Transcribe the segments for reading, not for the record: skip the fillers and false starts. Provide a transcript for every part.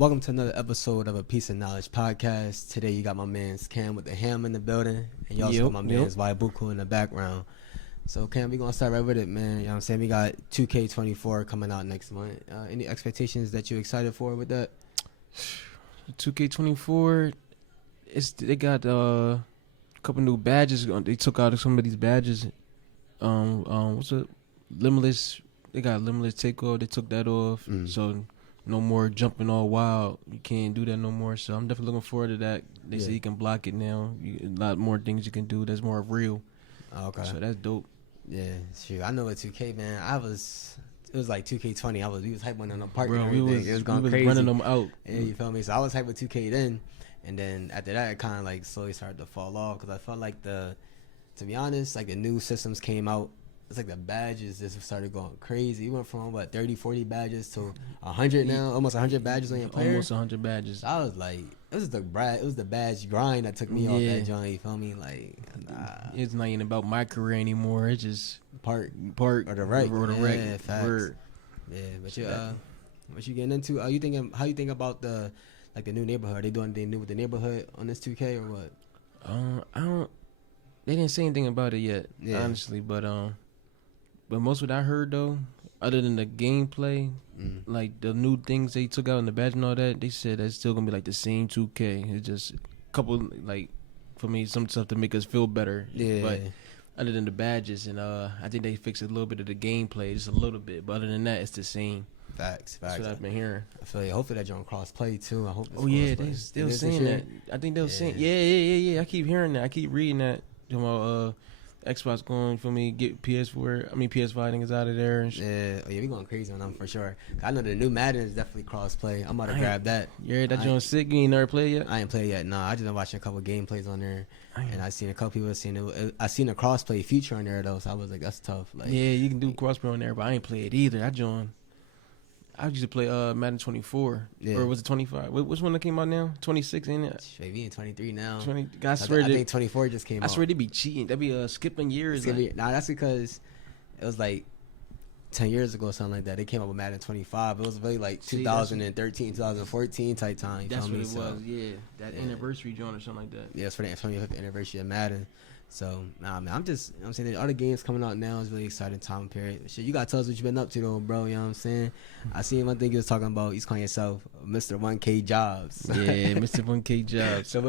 Welcome to another episode of a Piece of Knowledge podcast. Today you got my man's CamWitTheHam in the building, and you also got my man's Waibuku in the background. So Cam, we gonna start right with it, man. You know what I'm saying? We got 2K24 coming out next month. Any expectations that you excited for with that? 2K24, they got a couple new badges. They took out some of these badges. What's it? Limitless. They got Limitless Takeoff. They took that off. So no more jumping all wild. You can't do that no more. So I'm definitely looking forward to that. They say you can block it now. A lot more things you can do that's more real. Okay. So that's dope. Yeah, sure. I know with 2K, man. It was like 2K20. We was hyping on the park. Bro, and everything. It was going crazy. Running them out. Yeah, you feel me? So I was hyped with 2K then, and then after that, it kind of like slowly started to fall off because I felt like to be honest, like the new systems came out. It's like the badges just started going crazy. We went from 30, 40 badges to 100 now, almost 100 badges on your player. Almost 100 badges. So I was like, it was the badge grind that took me off that joint. You feel me? Like, it's not even about my career anymore. It's just part or the right yeah, facts. Word. Yeah, but what you getting into? How you think about the new neighborhood? Are they doing anything new with the neighborhood on this 2K or what? I don't. They didn't say anything about it yet, honestly. But most of what I heard though, other than the gameplay, like the new things they took out in the badge and all that, they said that's still gonna be like the same 2K. It's just a couple for me some stuff to make us feel better. Yeah. But other than the badges and I think they fixed a little bit of the gameplay, just a little bit. But other than that, it's the same. Facts. That's what I've been hearing. I feel like hopefully that you're on cross play too. I hope. They still saying that. I think they were saying yeah. I keep hearing that. I keep reading that. Xbox going for me, get PS4. I mean PS5 things out of there. And we going crazy on them for sure. I know the new Madden is definitely cross play. I'm about to grab that. Yeah, that joint sick. You ain't never played yet? I ain't played yet. Nah, I just been watching a couple gameplays on there, and I seen a couple people saying it. I seen a cross play feature on there though, so I was like, that's tough. Like, yeah, you can do cross play on there, but I ain't played it either. I used to play Madden 24, or was it 25? Which one that came out now? 26, ain't it? Maybe in 23 now. I think 24 just came out. I swear they be cheating. They be skipping years. Nah, that's because it was like 10 years ago, something like that. They came up with Madden 25. It was really like 2013, 2014 type time. That's what it was. Yeah, that anniversary joint or something like that. Yeah, it's for the 25th anniversary of Madden. So, nah, man, I'm saying the other games coming out now is really exciting time period. Shit, you gotta tell us what you've been up to though, bro. You know what I'm saying? I seen one thing you was talking about. He's calling yourself Mr. 1K Jobs. Yeah, Mr. 1K Jobs. So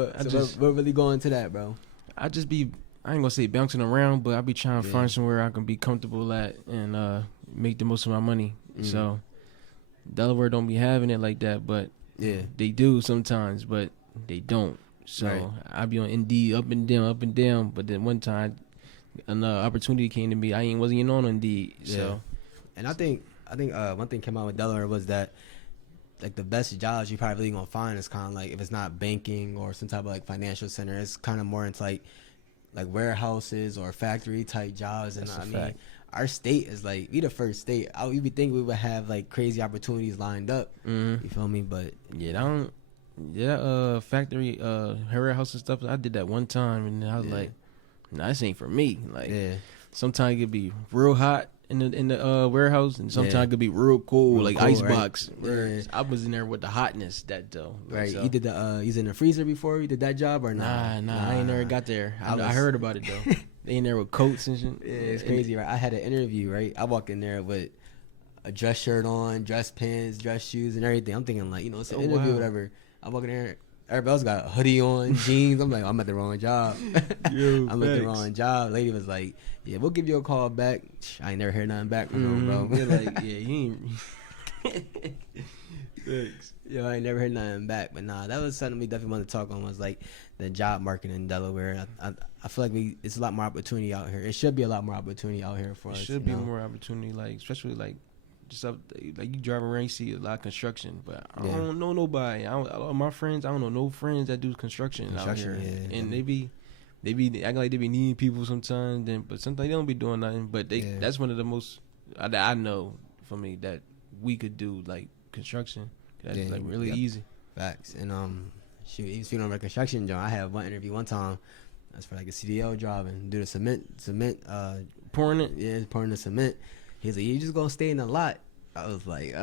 we're really going to that, bro. I ain't gonna say bouncing around, but I be trying to find somewhere I can be comfortable at and make the most of my money. So Delaware don't be having it like that, but they do sometimes, but they don't. So I be on Indeed up and down. But then one time, an opportunity came to me. Wasn't even on Indeed. So, and I think one thing came out with Delaware was that like the best jobs you probably really gonna find is kind of like if it's not banking or some type of like financial center, it's kind of more into like warehouses or factory type jobs. And I mean, our state is like we the first state. We would think we would have like crazy opportunities lined up. You feel me? But factory warehouse and stuff. I did that one time and I was like, nah, this ain't for me. Like sometimes it could be real hot in the warehouse and sometimes it could be real cool, like icebox. Right? I was in there with the hotness though. Right. So. You did you was in the freezer before you did that job or not? Nah, I ain't never got there. I heard about it though. They in there with coats and shit. Yeah, it's crazy, right? I had an interview, right? I walk in there with a dress shirt on, dress pants, dress shoes and everything. I'm thinking like, it's an interview, whatever. I walk in there, everybody else got a hoodie on, jeans. I'm like, I'm at the wrong job. I'm at the wrong job. Lady was like, yeah, we'll give you a call back. I ain't never heard nothing back from them, bro. They're like, he ain't. Thanks. Yo, I ain't never heard nothing back. But nah, that was something we definitely wanted to talk on was like the job market in Delaware. I feel like it's a lot more opportunity out here. It should be a lot more opportunity out here for us. It should be more opportunity, like especially like just up like you drive around, you see a lot of construction, but I don't know nobody. A lot of my friends, I don't know no friends that do construction out here, and they be acting like they be needing people sometimes. But sometimes they don't be doing nothing. But that's one of the most I know for me that we could do like construction. That's like really easy. Facts. And even speaking on construction job, I had one interview one time. That's for like a CDL job and do the cement pouring it. Yeah, pouring the cement. He's like, you just gonna stay in the lot I was like,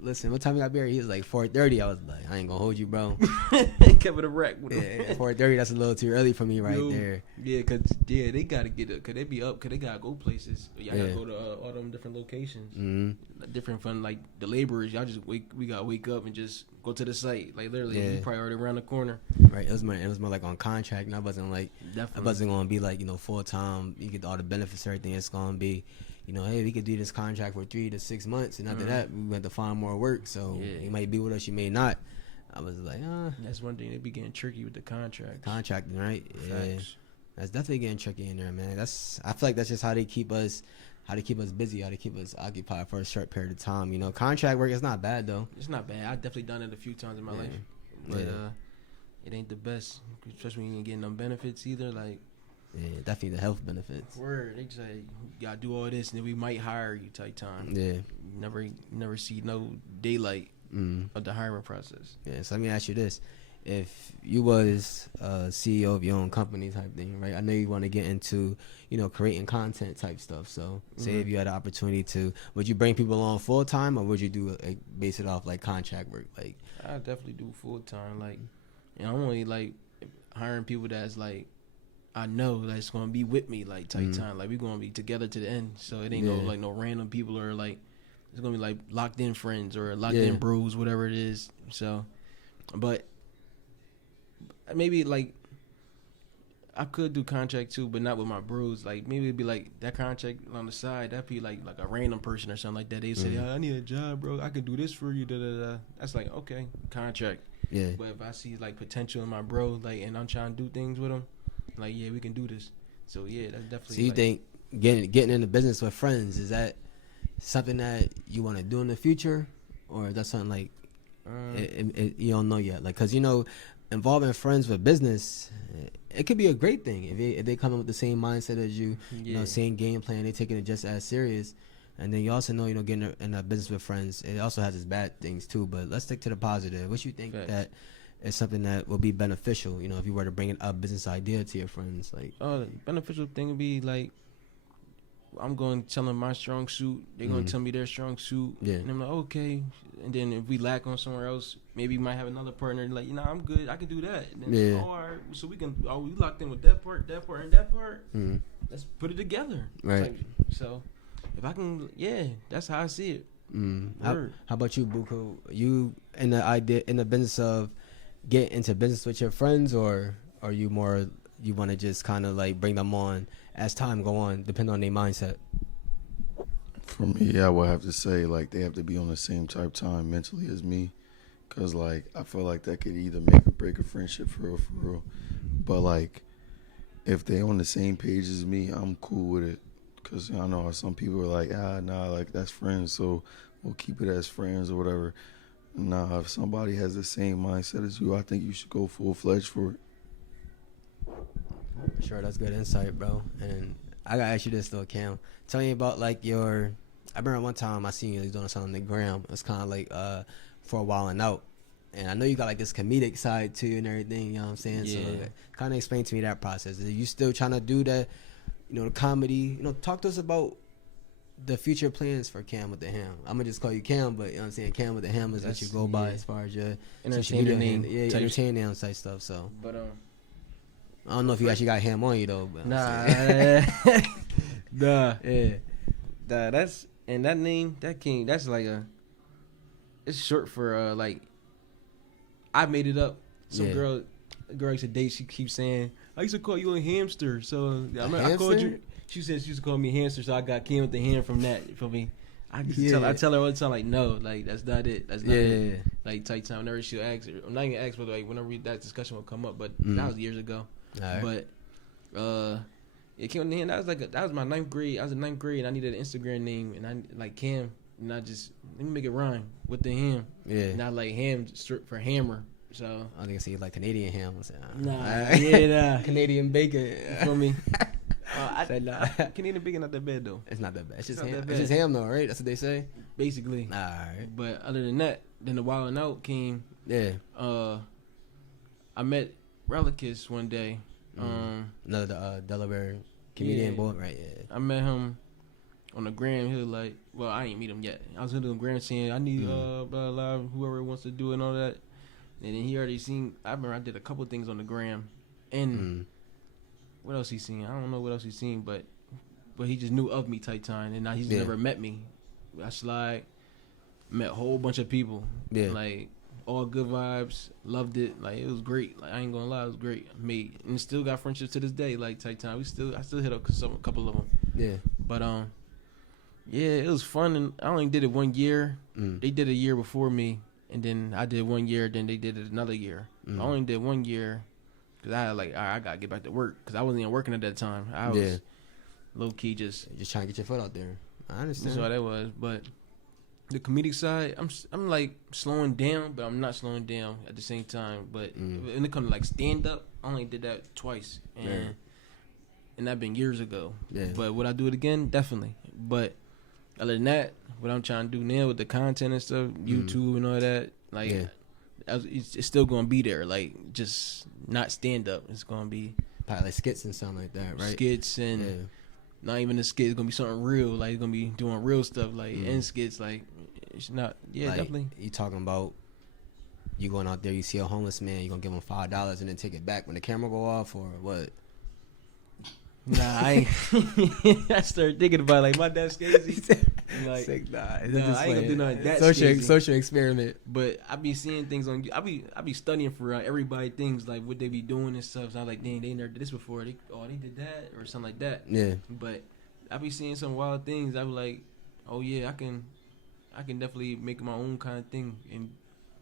listen, what time you got married? He was like 4:30. I was like, I ain't gonna hold you, bro. Kept it a wreck with him. Yeah, 4:30. That's a little too early for me there. Yeah, cause they gotta get up, cause they be up, cause they gotta go places. Y'all gotta go to all them different locations, different fun. Like the laborers, y'all just we gotta wake up and just go to the site. Like literally, we probably already around the corner. Right. It was more like on contract, and I wasn't like, I wasn't gonna be like full time. You get all the benefits, everything. It's gonna be. Hey, we could do this contract for 3 to 6 months, and after that, we have to find more work. So you might be with us, you may not. I was like, That's one thing. They be getting tricky with the contract. Contracting, right? Yeah, that's definitely getting tricky in there, man. I feel like that's just how they keep us busy, how they keep us occupied for a short period of time. Contract work is not bad though. It's not bad. I've definitely done it a few times in my life, but it ain't the best, especially when you ain't getting no benefits either. Like. Yeah, definitely the health benefits. Word, they say you gotta do all this, and then we might hire you type time. Yeah, never see no daylight of the hiring process. Yeah, so let me ask you this: if you was CEO of your own company type thing, right? I know you want to get into creating content type stuff. So say if you had an opportunity to, would you bring people on full time, or would you do base it off like contract work? Like I definitely do full time. Like, I'm only like hiring people that's like. I know that's gonna be with me like tight time. Like we gonna be together to the end. So it ain't no random people or like it's gonna be like locked in friends or locked in bros, whatever it is. So, but maybe like I could do contract too, but not with my bros. Like maybe it'd be like that contract on the side. That'd be like a random person or something like that. They say, I need a job, bro. I can do this for you. Da da da. That's like okay, contract. Yeah. But if I see like potential in my bro, like, and I'm trying to do things with him. Like we can do this. So that's definitely. So you think getting into business with friends, is that something that you want to do in the future, or is that something like you don't know yet? Like, cause involving friends with business, it could be a great thing if they come in with the same mindset as you, same game plan. They taking it just as serious, and then you also know getting in a business with friends, it also has its bad things too. But let's stick to the positive. What you think that? It's something that will be beneficial, if you were to bring a business idea to your friends. Like, the beneficial thing would be like, I'm going to tell them my strong suit. They're going to tell me their strong suit. Yeah. And I'm like, okay. And then if we lack on somewhere else, maybe we might have another partner. Like, I'm good. I can do that. And then, all right. So we locked in with that part, and that part. Let's put it together. Right. Like, so if I can, that's how I see it. How about you, Buko? You in the business of get into business with your friends, or are you more you want to just kind of like bring them on as time go on, depending on their mindset? For me, I would have to say like they have to be on the same type time mentally as me, cause like I feel like that could either make or break a friendship for real. But like if they on the same page as me, I'm cool with it, cause I know some people are like nah, like that's friends, so we'll keep it as friends or whatever. Nah, if somebody has the same mindset as you, I think you should go full-fledged for it. Sure, that's good insight, bro. And I gotta ask you this though, Cam. Tell me about like I remember one time I seen you doing something on the gram. It was kind of like for a while and out. And I know you got like this comedic side to you and everything, you know what I'm saying? Yeah. So kind of explain to me that process. Are you still trying to do that, the comedy? Talk to us about the future plans for CamWitTheHam. I'm gonna just call you Cam, but you know what I'm saying, CamWitTheHam is what you go by as far as your entertainer name. Entertainer name type stuff. So, but I don't know if you actually got ham on you though. But nah, that's and that name that's like it's short for like I made it up. Some girl used to date. She keeps saying I used to call you a hamster. So I called you. She said she used to call me hamster, so I got CamWitTheHam from that. You feel me? I tell her all the time, like, no, like that's not it. That's not it. Like tight time. Whenever she'll ask, I'm not even ask, but like whenever that discussion will come up. But that was years ago. Right. But it came in the hand. That was my 9th grade. I was in 9th grade. And I needed an Instagram name, and I like Cam, and I just let me make it rhyme with the ham. Yeah. Not like ham for hammer. So I think I see like Canadian ham. Nah. Canadian bacon. You feel me? Canadian bacon not that bad though. It's not that bad. It's just ham. It's just ham though, right? That's what they say. Basically. All right. But other than that, then the Wild and Out came. Yeah. I met Relicus one day. Another Delaware comedian boy, right? Yeah. I met him on the gram, he was like, well, I ain't meet him yet. I was on the gram saying, I need blah, blah, whoever wants to do it and all that. And then he already seen, I remember I did a couple things on the gram. And what else he seen? I don't know what else he seen, but he just knew of me type time. And now he's never met me. I slide, met a whole bunch of people. Yeah. Like, all good vibes, loved it. Like, it was great. Like, I ain't gonna lie, it was great. Made and still got friendships to this day. Like, type time, I still hit up a couple of them. Yeah. But yeah, it was fun. And I only did it 1 year. They did a year before me, and then I did 1 year. Then they did it another year. I only did 1 year because I had like, all right, I gotta get back to work because I wasn't even working at that time. I was low key just trying to get your foot out there. I understand. That's what that was, but. The comedic side, I'm like slowing down, but I'm not slowing down at the same time. But when it comes to like stand up, I only did that twice, and that been years ago. Yeah. But would I do it again? Definitely. But other than that, what I'm trying to do now with the content and stuff, YouTube and all that, like it's still gonna be there. Like just not stand up. It's gonna be probably like skits and something like that, right? Skits and not even a skit. It's gonna be something real. Like it's gonna be doing real stuff. Like and skits like. It's not, like, definitely. You talking about you going out there, you see a homeless man, you gonna give him $5 and then take it back when the camera go off, or what? Nah, I ain't. I started thinking about like my dad's crazy. Like, sick, I ain't gonna do nothing that social experiment. But I be seeing things on. I be studying for everybody things like what they be doing and stuff. So I'm like, dang, they never did this before. They did that or something like that. Yeah. But I be seeing some wild things. I be like, oh yeah, I can definitely make my own kind of thing and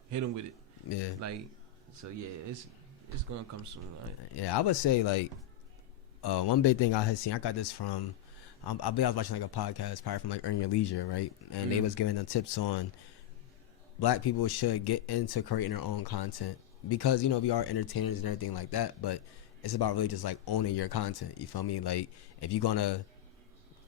hit them with it. Yeah. Like, so yeah, it's gonna come soon. Like. Yeah, I would say like, one big thing I had seen. I got this from, I was watching like a podcast probably from like Earn Your Leisure, right? And they was giving them tips on black people should get into creating their own content because we are entertainers and everything like that. But it's about really just like owning your content. You feel me? Like if you're gonna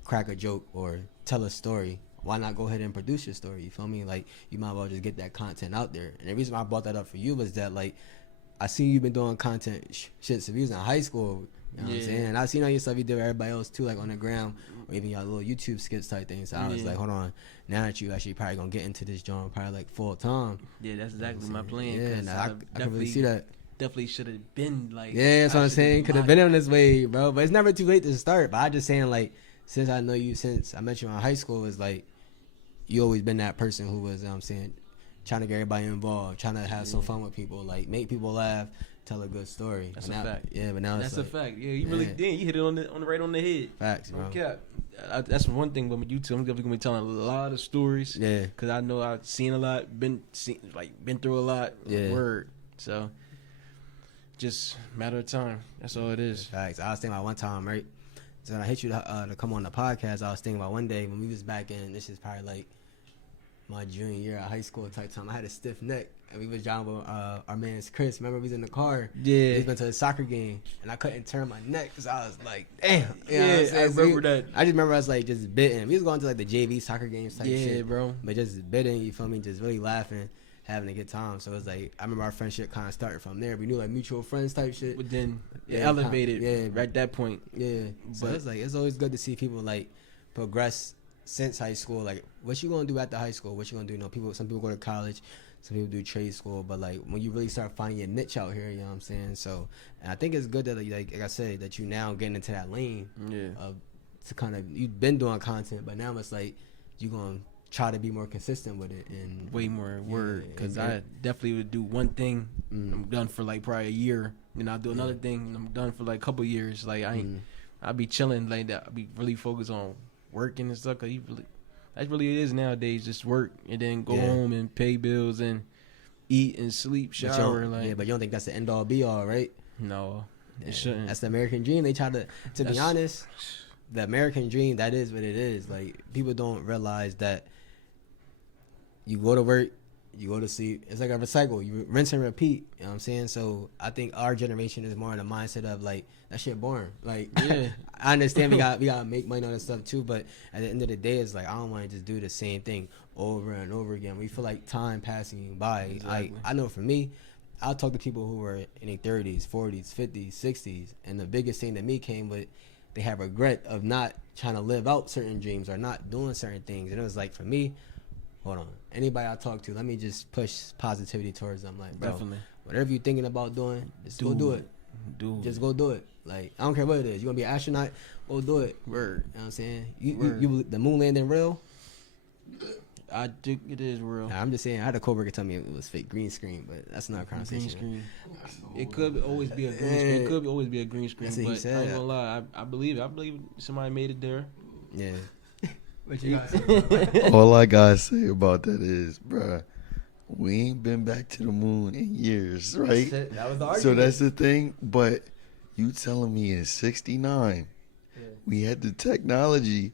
crack a joke or tell a story, why not go ahead and produce your story? You feel me? Like, you might as well just get that content out there. And the reason why I brought that up for you was that, like, I seen you been doing content shit since you was in high school. You know what I'm saying? And I seen all your stuff you did with everybody else, too, like on the gram or even your little YouTube skits type things. So I was like, hold on. Now that you actually probably going to get into this genre probably, like, full time. Yeah, that's exactly my plan. Yeah, and I can really see that. Definitely should have been, like... Yeah, that's what I'm saying. Could have been on this way, bro. But it's never too late to start. But I just saying, like... Since I know you, since I met you in high school, it's like you always been that person who was, trying to get everybody involved, trying to have some fun with people, like make people laugh, tell a good story. That's a fact. Yeah, but now that's a fact. Yeah, you really did. You hit it on the right on the head. Facts, bro. Okay. That's one thing with YouTube. I'm definitely gonna be telling a lot of stories. Yeah. Cause I know I've seen a lot, been through a lot. Yeah. Word. So just matter of time. That's all it is. Facts. I was thinking about one time, right? So when I hit you to come on the podcast, I was thinking about one day when we was back in, this is probably like my junior year of high school type time. I had a stiff neck, and we was driving with our man's Chris. Remember, we was in the car. Yeah. We went to a soccer game, and I couldn't turn my neck because I was like, damn. I remember that. I just remember us like just bidding. We was going to like the JV soccer games type shit. Yeah, bro. But just bidding, you feel me? Just really laughing, having a good time. So it was like, I remember our friendship kind of started from there. We knew like mutual friends type shit. But then it elevated right at that point. Yeah. So it's like, it's always good to see people like progress since high school. Like, what you gonna do after high school? What you gonna do? Some people go to college, some people do trade school. But like, when you really start finding your niche out here, you know what I'm saying? So, and I think it's good that like I said, that you now getting into that lane. Yeah. To kind of, you've been doing content, but now it's like you gonna try to be more consistent with it and way more word. Because I definitely would do one thing. I'm done for like probably a year. Then I'll do another thing. And I'm done for like a couple years. Like I'll be chilling like that. I'll be really focused on working and stuff. Cause that's really it is nowadays. Just work and then go home and pay bills and eat and sleep, shower. But you don't think that's the end all be all, right? No, it shouldn't. That's the American dream. They try to be honest, the American dream, that is what it is. Like, people don't realize that you go to work, you go to sleep. It's like a recycle. You rinse and repeat. You know what I'm saying? So I think our generation is more in the mindset of like, that shit boring. Like, I understand we gotta make money on this stuff too, but at the end of the day, it's like, I don't want to just do the same thing over and over again. We feel like time passing by. Exactly. I know for me, I'll talk to people who were in their 30s, 40s, 50s, 60s, and the biggest thing that me came with, they have regret of not trying to live out certain dreams or not doing certain things. And it was like, for me, hold on, anybody I talk to, let me just push positivity towards them. Like, bro, definitely, whatever you're thinking about doing, just go do it. Just go do it. Like, I don't care what it is. You want to be an astronaut? Go do it. Word. You know what I'm saying? You the moon landing real? I think it is real. Nah, I'm just saying, I had a coworker tell me it was fake green screen, but that's not a conversation. Green screen. It could always be a green screen. It could always be a green screen. That's what he said. I ain't gonna lie. I believe it. I believe somebody made it there. Yeah. What you all I gotta say about that is, bruh, we ain't been back to the moon in years, right? That was the argument. So that's the thing. But you telling me in '69 we had the technology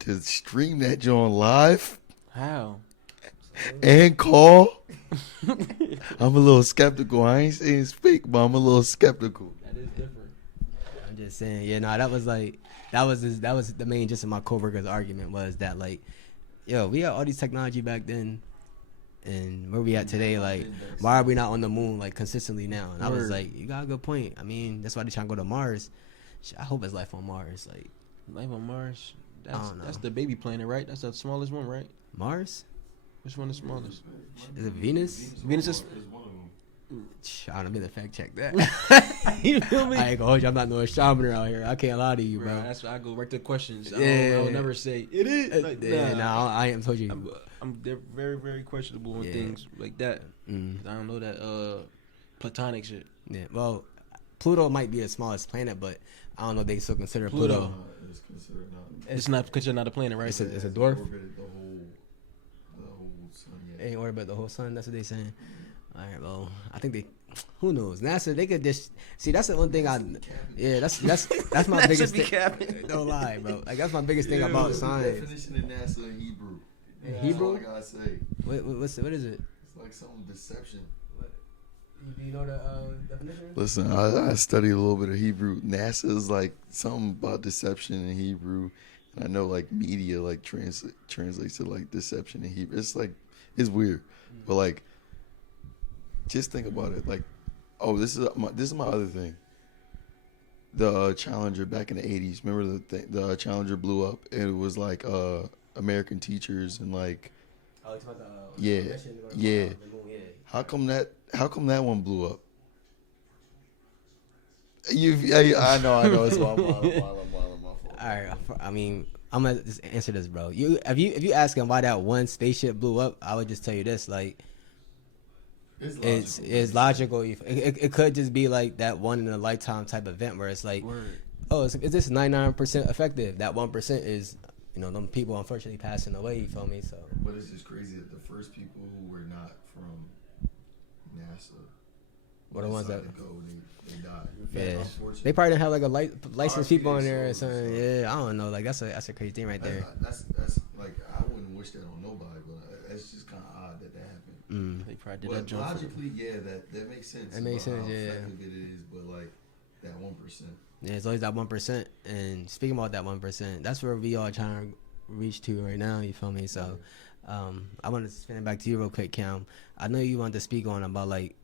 to stream that joint live? How? And call? I'm a little skeptical. I ain't saying it's fake, but I'm a little skeptical. That is different. I'm just saying, yeah, that was the main gist of my coworker's argument was that, like, yo, we had all these technology back then, and where we at today, like, why are we not on the moon, like, consistently now? And I was like, you got a good point. I mean, that's why they trying to go to Mars. I hope it's life on Mars. Like, life on Mars? That's the baby planet, right? That's the smallest one, right? Mars? Which one is smallest? Is it Venus? Venus is one of them. I don't mean to fact check that. You feel me? I ain't gonna hold you. I'm not no astronomer out here. I can't lie to you, bro. That's why I go right to questions. Yeah. I would never say it is. Like, I ain't told you. They're very, very questionable on things like that. I don't know that platonic shit. Yeah. Well, Pluto might be the smallest planet, but I don't know if they still consider Pluto. It's not considered not a planet, right? It's a dwarf. The whole sun. Yeah. Ain't worried about the whole sun. That's what they saying. All right, well, I think they. Who knows? NASA, they could just see. That's the one thing that's my biggest thing. Don't lie, bro. Like, that's my biggest thing about science. Definition of NASA in Hebrew. In Hebrew? That's all I gotta say. What is it? It's like some deception. Do you know the definition? Listen, I studied a little bit of Hebrew. NASA is like something about deception in Hebrew, and I know like media like translates to like deception in Hebrew. It's like it's weird, but like just think about it. Like, oh, this is my other thing. The Challenger back in the '80s. Remember the Challenger blew up, and it was like American teachers and like yeah. How come that one blew up? I know. It's my fault. All right. I mean, I'm gonna just answer this, bro. If you ask him why that one spaceship blew up, I would just tell you this: like, it's logical. It could just be like that one in a lifetime type event where it's like, oh, is this 99% effective? That 1% is, them people unfortunately passing away. You feel me? So. But it's just crazy that the first people who were not from NASA. What the ones that they died. Yeah, they probably didn't have like a licensed people on there or something. Yeah, I don't know. Like that's a crazy thing right there. That's like I wouldn't wish that on nobody, but it's just kind of odd that happened. They probably did that jump. Logically, that makes sense. That makes sense. Yeah. How effective it is, but like that 1%. Yeah, it's always that 1%. And speaking about that 1%, that's where we all trying to reach to right now. You feel me? So, I want to spin it back to you real quick, Cam. I know you want to speak on about like.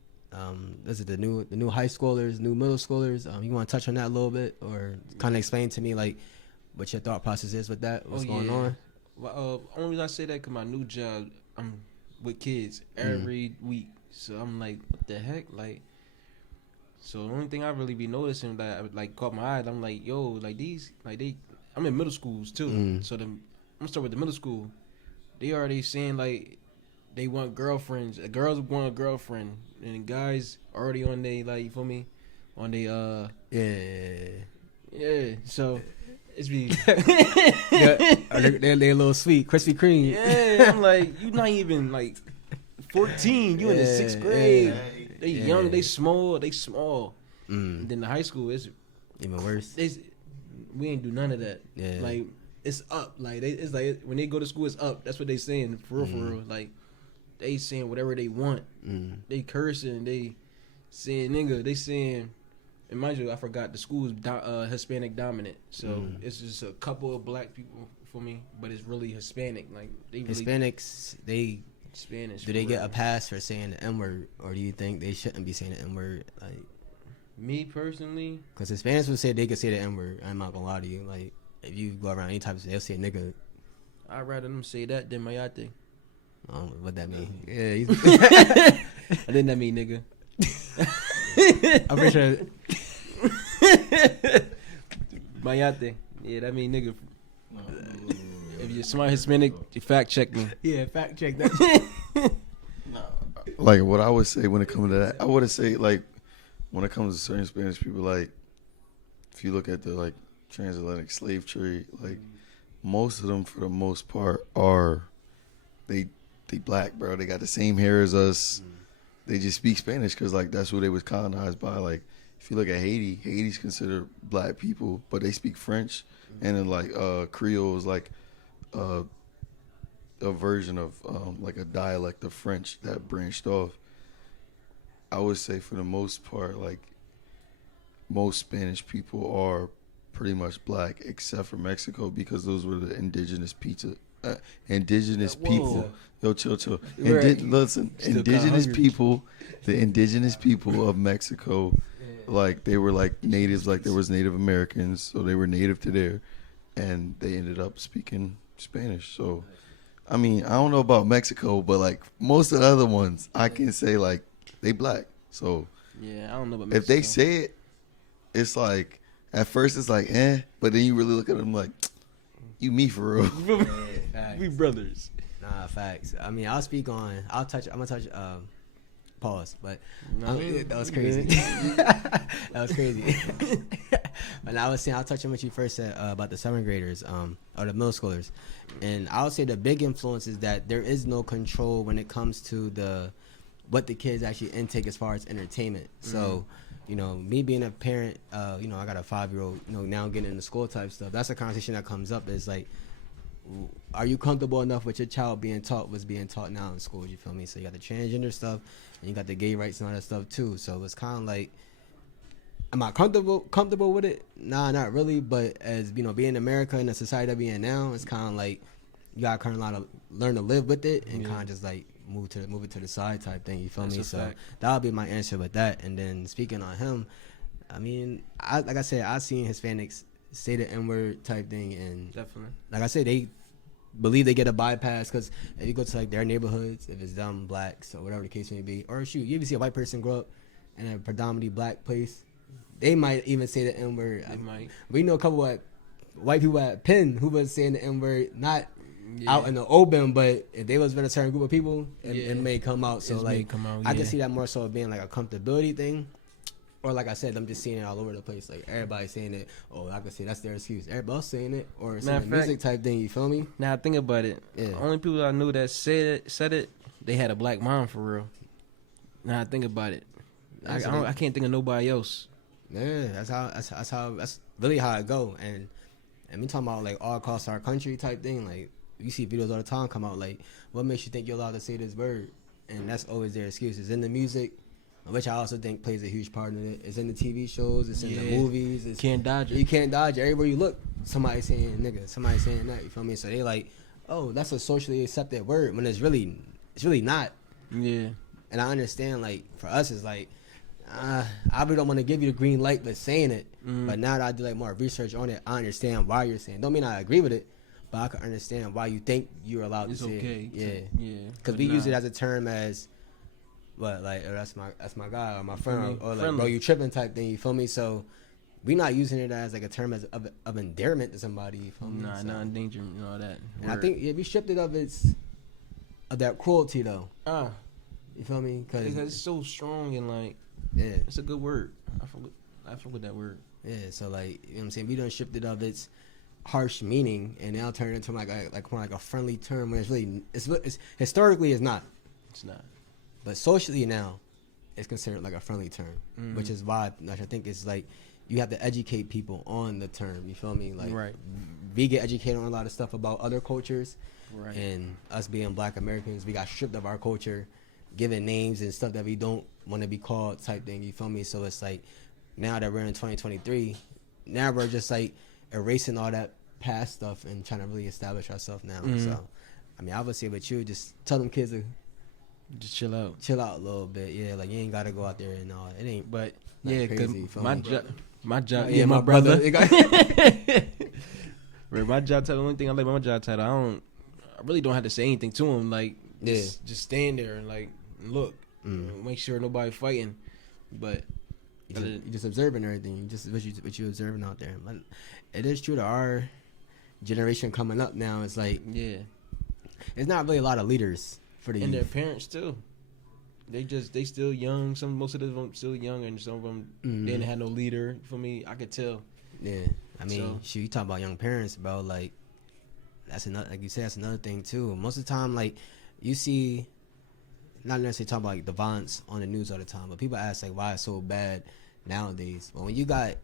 This is the new high schoolers, new middle schoolers. You want to touch on that a little bit, or kind of explain to me like what your thought process is with that? What's going on? Well, only reason I say that because my new job, I'm with kids every week, so I'm like, what the heck, like. So the only thing I really be noticing that like caught my eye, I'm like, yo, like these, like I'm in middle schools too. So I'm gonna start with the middle school. They already saying like they want girlfriends. Girls want a girlfriend. And guys already on they, like, you feel me? On they, yeah. So it's be they're a little sweet, Krispy Kreme. Yeah, I'm like, you not even like 14. You in the 6th grade. They young. They small. And then the high school is even worse. We ain't do none of that. Yeah. Like it's up. Like it's like when they go to school, it's up. That's what they saying for real. Like. They saying whatever they want. They cursing. They saying nigga. They saying, and mind you, I forgot the school is Hispanic dominant. So it's just a couple of black people for me, but it's really Hispanic. Like they really, Hispanics, they Spanish. Do they get a pass for saying the N word, or do you think they shouldn't be saying the N word? Like Me personally, because Hispanics would say they could say the N word. I'm not gonna lie to you. Like if you go around any type of, they'll say nigga. I'd rather them say that than mayate. I don't know what that mean. Yeah, I didn't that mean nigga. I'm pretty sure. Mayate. Yeah, that mean nigga. If you're smart Hispanic, you fact check me. Yeah, fact check that. Like what I would say when it comes to that, I would say like when it comes to certain Spanish people, like if you look at the like transatlantic slave trade, like most of them for the most part are they black, bro. They got the same hair as us. They just speak Spanish because like that's who they was colonized by. Like if you look at Haiti, Haiti's considered black people, but they speak French, and then like Creole is like a version of like a dialect of French that branched off. I would say for the most part, like most Spanish people are pretty much black, except for Mexico because those were the indigenous people. Yo, chill. Listen, indigenous people, the indigenous people of Mexico, like they were like natives, like there was Native Americans, so they were native to there, and they ended up speaking Spanish. So, I mean, I don't know about Mexico, but like most of the other ones, I can say like they black. So yeah, I don't know about Mexico. If they say it, it's like at first it's like but then you really look at them like you me for real. Yeah, we brothers. Nah, facts. I mean, I'm gonna touch pause, but that was crazy. That was crazy. And I was saying, I'll touch on what you first said about the 7th graders, or the middle schoolers. And I would say the big influence is that there is no control when it comes to what the kids actually intake as far as entertainment. So, you know, me being a parent, you know, I got a 5-year-old, you know, now getting into school type stuff. That's a conversation that comes up is like, are you comfortable enough with your child being taught what's being taught now in school? You feel me? So you got the transgender stuff and you got the gay rights and all that stuff too. So it's kind of like, am I comfortable with it? Nah, not really. But as you know, being in America and the society that we in now, it's kind of like you gotta kind of learn to live with it and kind of just like move it to the side type thing. You feel me? So that'll be my answer with that. And then speaking on him, I mean, like I said, I've seen Hispanics say the N-word type thing, and definitely, like I said, they believe they get a bypass because if you go to like their neighborhoods, if it's them blacks or whatever the case may be, or shoot, you even see a white person grow up in a predominantly black place, they might even say the N-word. They might. We know a couple of white people at Penn who was saying the N-word, not out in the open, but if they was with a certain group of people, it may come out. So like, I can see that more so being like a comfortability thing. Or like I said, I'm just seeing it all over the place. Like everybody saying it. Oh, I can say that's their excuse. Everybody else saying it, or it's a music type thing. You feel me? Now think about it. Yeah. The only people I knew that said it, they had a black mom for real. Now think about it. I can't think of nobody else. Yeah, that's really how it go. And we talking about like all across our country type thing. Like you see videos all the time come out like, what makes you think you're allowed to say this word? And that's always their excuses in the music. Which I also think plays a huge part in it. It's in the TV shows. It's in the movies. You can't dodge it. You can't dodge it. Everywhere you look, somebody saying nigga. Somebody saying that. You feel me? So they like, oh, that's a socially accepted word when it's really not. Yeah. And I understand, like, for us, it's like, I really don't want to give you the green light for saying it. But now that I do like more research on it, I understand why you're saying it. Don't mean I agree with it, but I can understand why you think you're allowed to say it. Yeah. Because we use it as a term as, what, like, oh, that's my guy or my friend, or like, bro, you tripping type thing. You feel me? So we not using it as like a term of endearment to somebody. You feel me? Nah, not endangerment and all that. And I think we stripped it of that cruelty though. You feel me? Because it's so strong and like, it's a good word. I fuck with that word. Yeah. So like, you know what I'm saying? We done stripped it of its harsh meaning and now turn it into like more like a friendly term when it's historically it's not. It's not. But socially now, it's considered like a friendly term, which is why I think it's like you have to educate people on the term. You feel me? Like, we get educated on a lot of stuff about other cultures, and us being Black Americans, we got stripped of our culture, given names and stuff that we don't want to be called type thing. You feel me? So it's like now that we're in 2023, now we're just like erasing all that past stuff and trying to really establish ourselves now. So, I mean, I would say with you, just tell them kids to just chill out a little bit. Yeah, like you ain't gotta go out there and all. It ain't. But Yeah, crazy. My job. Yeah, my brother. Right, my job title. The only thing I like about my job title, I really don't have to say anything to him. Like, just stand there and like look, make sure nobody fighting. But you just observing everything. You just what you observing out there. But it is true to our generation coming up now. It's like it's not really a lot of leaders for the and youth. their parents too. They still young. Most of them still young, and some of them they didn't have no leader. For me, I could tell. Yeah, I mean, you talk about young parents, bro. Like that's another, like you said, that's another thing too. Most of the time, like you see, not necessarily talking about like the violence on the news all the time, but people ask like why it's so bad nowadays. But when you got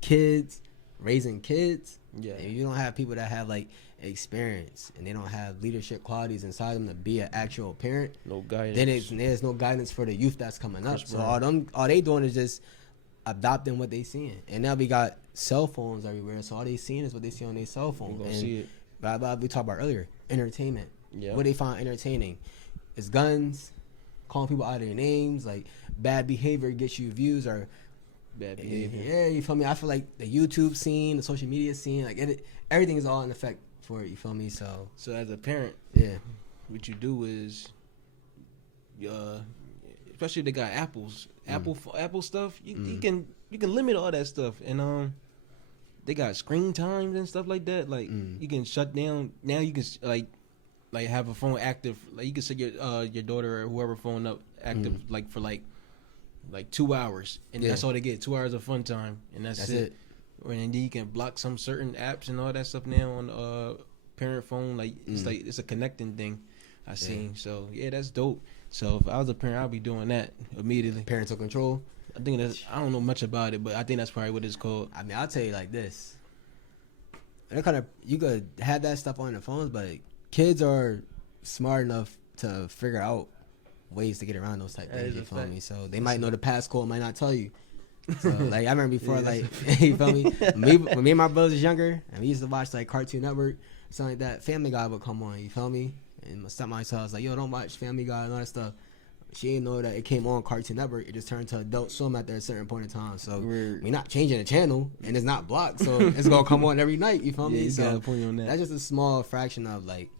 kids raising kids, and you don't have people that have like experience and they don't have leadership qualities inside them to be an actual parent, no guidance. Then there's no guidance for the youth that's coming up. So all they doing is just adopting what they seeing. And now we got cell phones everywhere, so all they seeing is what they see on their cell phone. And see it. We talked about earlier, entertainment. Yeah. What they find entertaining is guns, calling people out of their names, like bad behavior gets you views or bad behavior. Yeah, you feel me? I feel like the YouTube scene, the social media scene, like everything is all in effect for it, you feel me? So as a parent, what you do is especially if they got Apple stuff, you can limit all that stuff, and they got screen times and stuff like that. Like you can shut down. Now you can like have a phone active. Like you can set your daughter or whoever phone up active like for like 2 hours, and that's all they get. 2 hours of fun time, and that's it. And then you can block some certain apps and all that stuff now on parent phone. Like it's a connecting thing. I seen. So that's dope. So if I was a parent, I'd be doing that immediately. Parental control. I think I don't know much about it, but I think that's probably what it's called. I mean, I'll tell you like this. You could have that stuff on the phones, but kids are smart enough to figure out ways to get around those type things. You feel me? So they might know the passcode, might not tell you. So like I remember before, like you feel me? When me and my brothers was younger, and we used to watch like Cartoon Network, something like that. Family Guy would come on. You feel me? And my stepmom was like, "Yo, don't watch Family Guy and all that stuff." She didn't know that it came on Cartoon Network. It just turned to Adult Swim at a certain point in time. So we're not changing the channel, and it's not blocked, so it's gonna come on every night. You feel me? You got a point on that. That's just a small fraction of like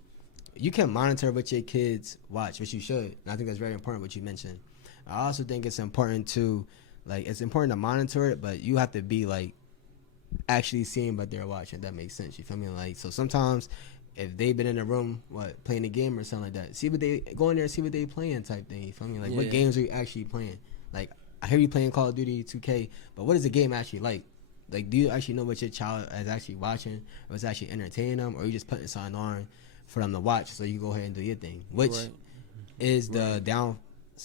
you can monitor what your kids watch, which you should. And I think that's very important what you mentioned. I also think it's important to to monitor it, but you have to be like actually seeing what they're watching. If that makes sense. You feel me? Like so sometimes. If they've been in a room, playing a game or something like that, see what they go in there and see what they playing type thing. You feel me? Like what games are you actually playing? Like I hear you playing Call of Duty 2K, but what is the game actually like? Like do you actually know what your child is actually watching, or is actually entertaining them, or are you just putting something on for them to watch so you go ahead and do your thing? Which is the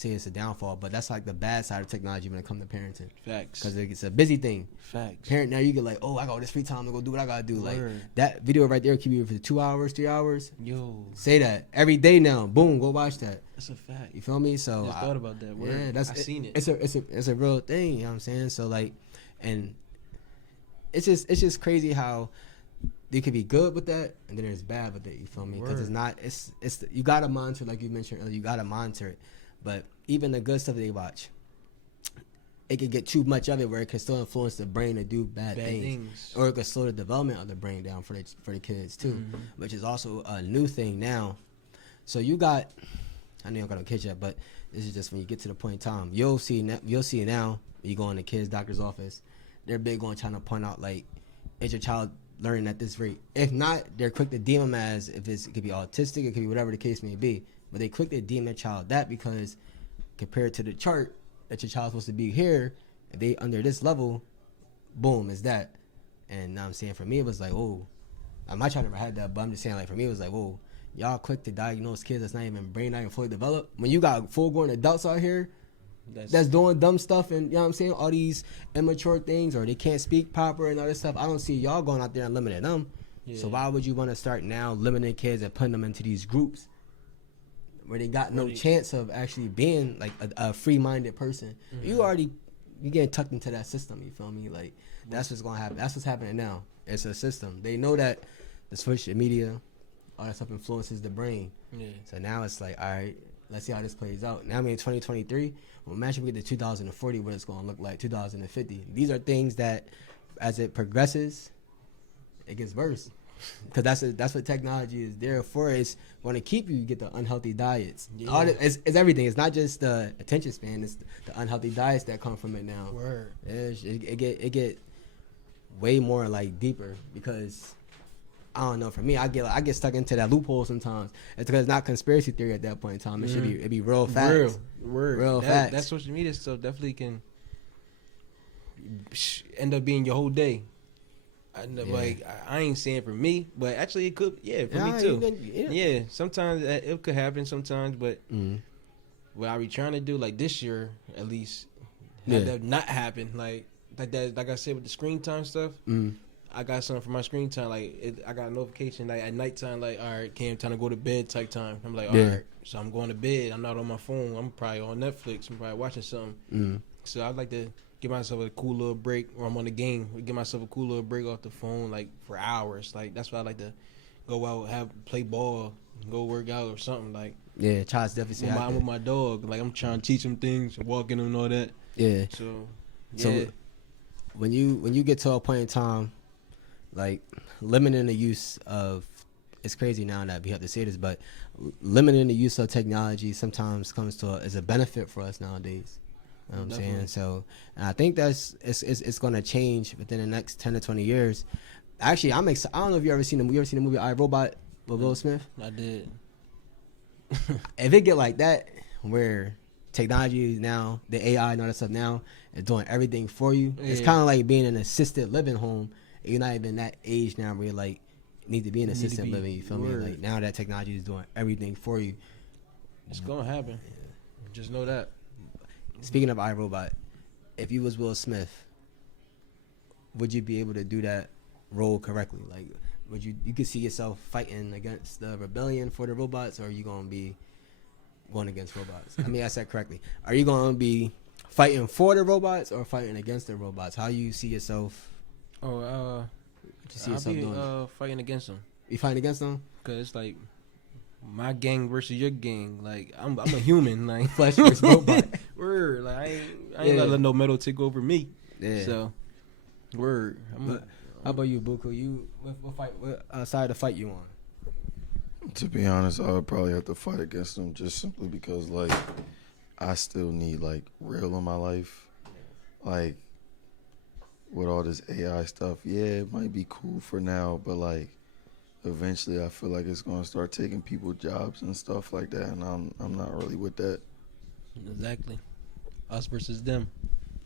it's a downfall, but that's like the bad side of technology when it comes to parenting. Facts. Because it's a busy thing. Facts. Parent now you get like, oh, I got all this free time to go do what I gotta do. Like that video right there could be for 2 hours, 3 hours. Yo. Say that every day now. Boom, go watch that. That's a fact. You feel me? So I just thought about that. Word. Yeah, I seen it. It's a real thing. You know what I'm saying? So like, and it's just crazy how they could be good with that, and then there's bad with it. You feel me? Because it's you gotta monitor, like you mentioned earlier. You gotta monitor it. But even the good stuff they watch, it could get too much of it where it can still influence the brain to do bad things. Or it could slow the development of the brain down for the kids too, which is also a new thing now. So you got, I know you're not gonna catch that, but this is just when you get to the point in time. You'll see now when you go in the kid's doctor's office, they're big on trying to point out like, is your child learning at this rate? If not, they're quick to deem them as it could be autistic, it could be whatever the case may be. But they quick to deem their child that because compared to the chart that your child's supposed to be here, if they under this level, boom, is that. And now I'm saying for me, it was like, oh, my child never had that, but I'm just saying like for me, it was like, whoa, y'all quick to diagnose kids that's not even brain not even fully developed. When you got full grown adults out here that's doing dumb stuff and, you know what I'm saying, all these immature things or they can't speak proper and all this stuff, I don't see y'all going out there and limiting them. Yeah. So why would you want to start now limiting kids and putting them into these groups where they got no chance of actually being like a free-minded person? You getting tucked into that system, you feel me? Like that's what's gonna happen. That's what's happening now. It's a system. They know that the social media, all that stuff influences the brain. Yeah. So now it's like, all right, let's see how this plays out. Now we're in 2023. Well, imagine we get to 2040, what it's going to look like. 2050. These are things that, as it progresses, it gets worse. Because that's what technology is there for. It's going to keep you get the unhealthy diets. Yeah. It's everything. It's not just the attention span. It's the unhealthy diets that come from it now. Word. It get way more like deeper because I don't know. For me, I get stuck into that loophole sometimes. It's because it's not conspiracy theory at that point in time. It should be real facts. Real facts. That social media stuff definitely can end up being your whole day. Like I ain't saying for me, but actually it could. Yeah, for me too. Yeah, sometimes it could happen. Sometimes, but what I be trying to do, like this year at least, had that not happen. Like that. Like I said with the screen time stuff. I got something for my screen time. Like I got a notification like at nighttime. Like, all right, Cam, time to go to bed type time. I'm like, all right, so I'm going to bed. I'm not on my phone. I'm probably on Netflix. I'm probably watching something. So I'd like to give myself a cool little break, or I'm on the game. Give myself a cool little break off the phone, like for hours. Like that's why I like to go out, play ball, go work out or something. Like Child's definitely. I'm with my dog. Like I'm trying to teach him things, walking him and all that. Yeah. So when you get to a point in time, like limiting the use of, it's crazy now that we have to say this, but limiting the use of technology sometimes comes to is a benefit for us nowadays. You know what I'm saying? So, and I think it's going to change within the next 10 to 20 years. Actually, I don't know if you ever seen the movie I, Robot with Will Smith? I did. If it get like that, where technology now, the AI and all that stuff now is doing everything for you, it's kind of like being in an assisted living home. You're not even that age now where you like need to be in assisted living. You feel me? Like now that technology is doing everything for you. It's gonna happen. Just know that. Speaking of iRobot, if you was Will Smith, would you be able to do that role correctly? Like, would you could see yourself fighting against the rebellion for the robots, or are you gonna be going against robots? I mean, I said correctly. Are you gonna be fighting for the robots or fighting against the robots? How do you see yourself? I'll be fighting against them. You fighting against them? Cause it's like my gang versus your gang. Like I'm a human. Like flesh versus robot. Word. Like I ain't gonna let no metal take over me. Yeah. So word. How about you, Buku? What side of the fight you on? To be honest, I would probably have to fight against them just simply because like I still need like real in my life. Like with all this AI stuff, it might be cool for now, but like eventually I feel like it's gonna start taking people's jobs and stuff like that, and I'm not really with that. Exactly. Us versus them.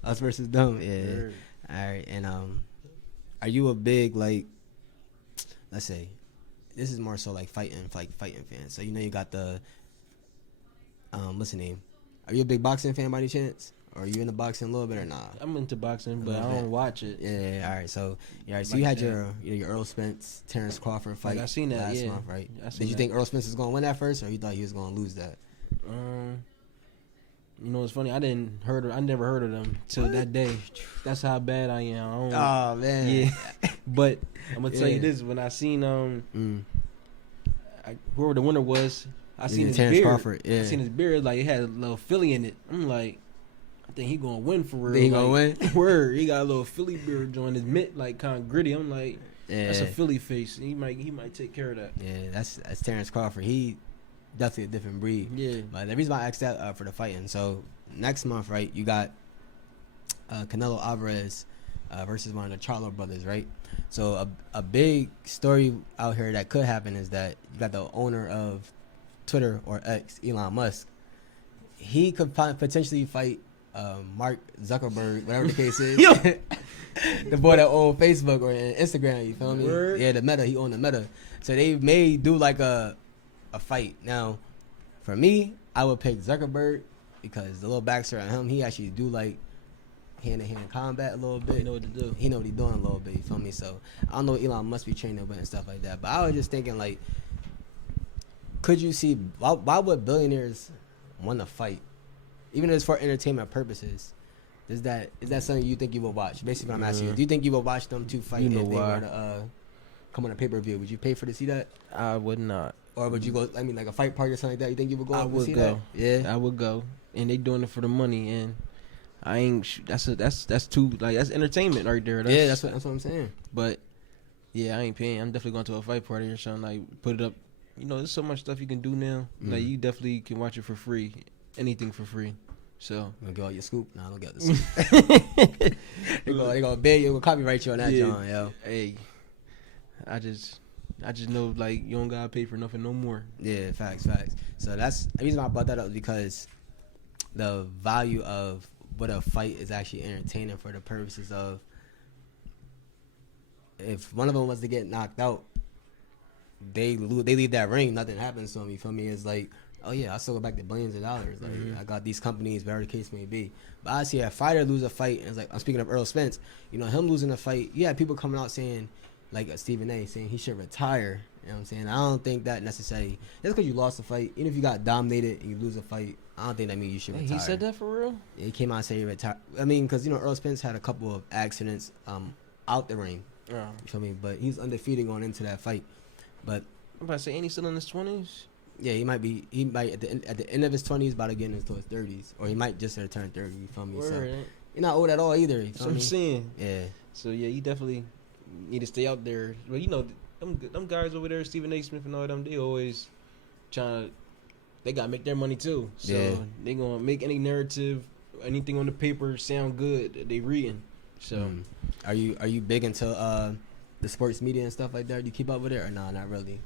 Us versus them. Yeah. Sure. All right. And are you a big like, let's say, this is more so like fighting fan. So you know you got the what's the name? Are you a big boxing fan by any chance? Or are you into boxing a little bit or not? I'm into boxing, but I don't watch it. Yeah, all right. So, so you had your Earl Spence, Terrence Crawford fight I seen that last month, right? Did you think Earl Spence was going to win that first, or you thought he was going to lose that? You know, it's funny. I never heard of them till that day. That's how bad I am. Oh man. Yeah. But I'm gonna tell you this: when I seen whoever the winner was, I seen his Terrence beard. Crawford. Yeah. I seen his beard, like it had a little Philly in it. I'm like, I think he gonna win for real. Think he gonna win? Word. He got a little Philly beard on his mitt, like kind of gritty. I'm like, that's a Philly face. He might take care of that. Yeah, that's Terrence Crawford. He definitely a different breed. Yeah. But the reason why I asked that for the fighting. So next month, right? You got Canelo Alvarez versus one of the Charlo brothers, right? So a big story out here that could happen is that you got the owner of Twitter or X, Elon Musk. He could potentially fight Mark Zuckerberg, whatever the case is. The boy that owned Facebook or Instagram, you feel me? Word. Yeah, the Meta. He owned the Meta. So they may do like a fight. Now, for me, I would pick Zuckerberg because the little backstory on him, he actually do like hand-to-hand combat a little bit. He know what to do. He know what he doing a little bit, you feel me? So I don't know what Elon must be training with and stuff like that. But I was just thinking like, could you see, why would billionaires want to fight? Even if it's for entertainment purposes. Is that something you think you will watch? Basically what I'm asking you, do you think you will watch them two fight if they were to come on a pay-per-view? Would you pay for to see that? I would not. Or would you go? I mean, like a fight party or something like that. You think you would go? I and would see go. That? Yeah, I would go, and they doing it for the money, and I ain't. That's too like that's entertainment right there. That's what I'm saying. But yeah, I ain't paying. I'm definitely going to a fight party or something. Like put it up. You know, there's so much stuff you can do now. Like you definitely can watch it for free. Anything for free. So you gonna get all your scoop? Nah, I don't get the scoop. they gonna beg you, gonna copyright you on that, John. Yo. Hey, I just know like you don't gotta pay for nothing no more. Yeah, facts. So that's the reason why I brought that up is because the value of what a fight is actually entertaining for the purposes of if one of them was to get knocked out, they leave that ring, nothing happens to them. You feel me? It's like, oh yeah, I still go back to billions of dollars. Like I got these companies, whatever the case may be. But I see a fighter lose a fight, and it's like I'm speaking of Earl Spence. You know, him losing a fight. You have people coming out saying, like Stephen A. saying he should retire. You know what I'm saying? I don't think that necessarily. Just because you lost a fight, even if you got dominated and you lose a fight, I don't think that means you should retire. He said that for real? Yeah, he came out and said he retired. I mean, because you know Earl Spence had a couple of accidents out the ring. Yeah. You feel me? But he's undefeated going into that fight. But I'm about to say, ain't he still in his 20s? Yeah, he might be. He might at the end of his 20s, about to get into his 30s, or he might just have turned 30. You feel me? Word, so you're not old at all either. That's what I'm saying. Yeah. So yeah, you definitely need to stay out there. Well, you know, them guys over there, Stephen A. Smith and all them, they always trying to. They gotta make their money too. So they gonna make any narrative, anything on the paper sound good that they reading. So are you big into the sports media and stuff like that? Do you keep up with it or nah, not really?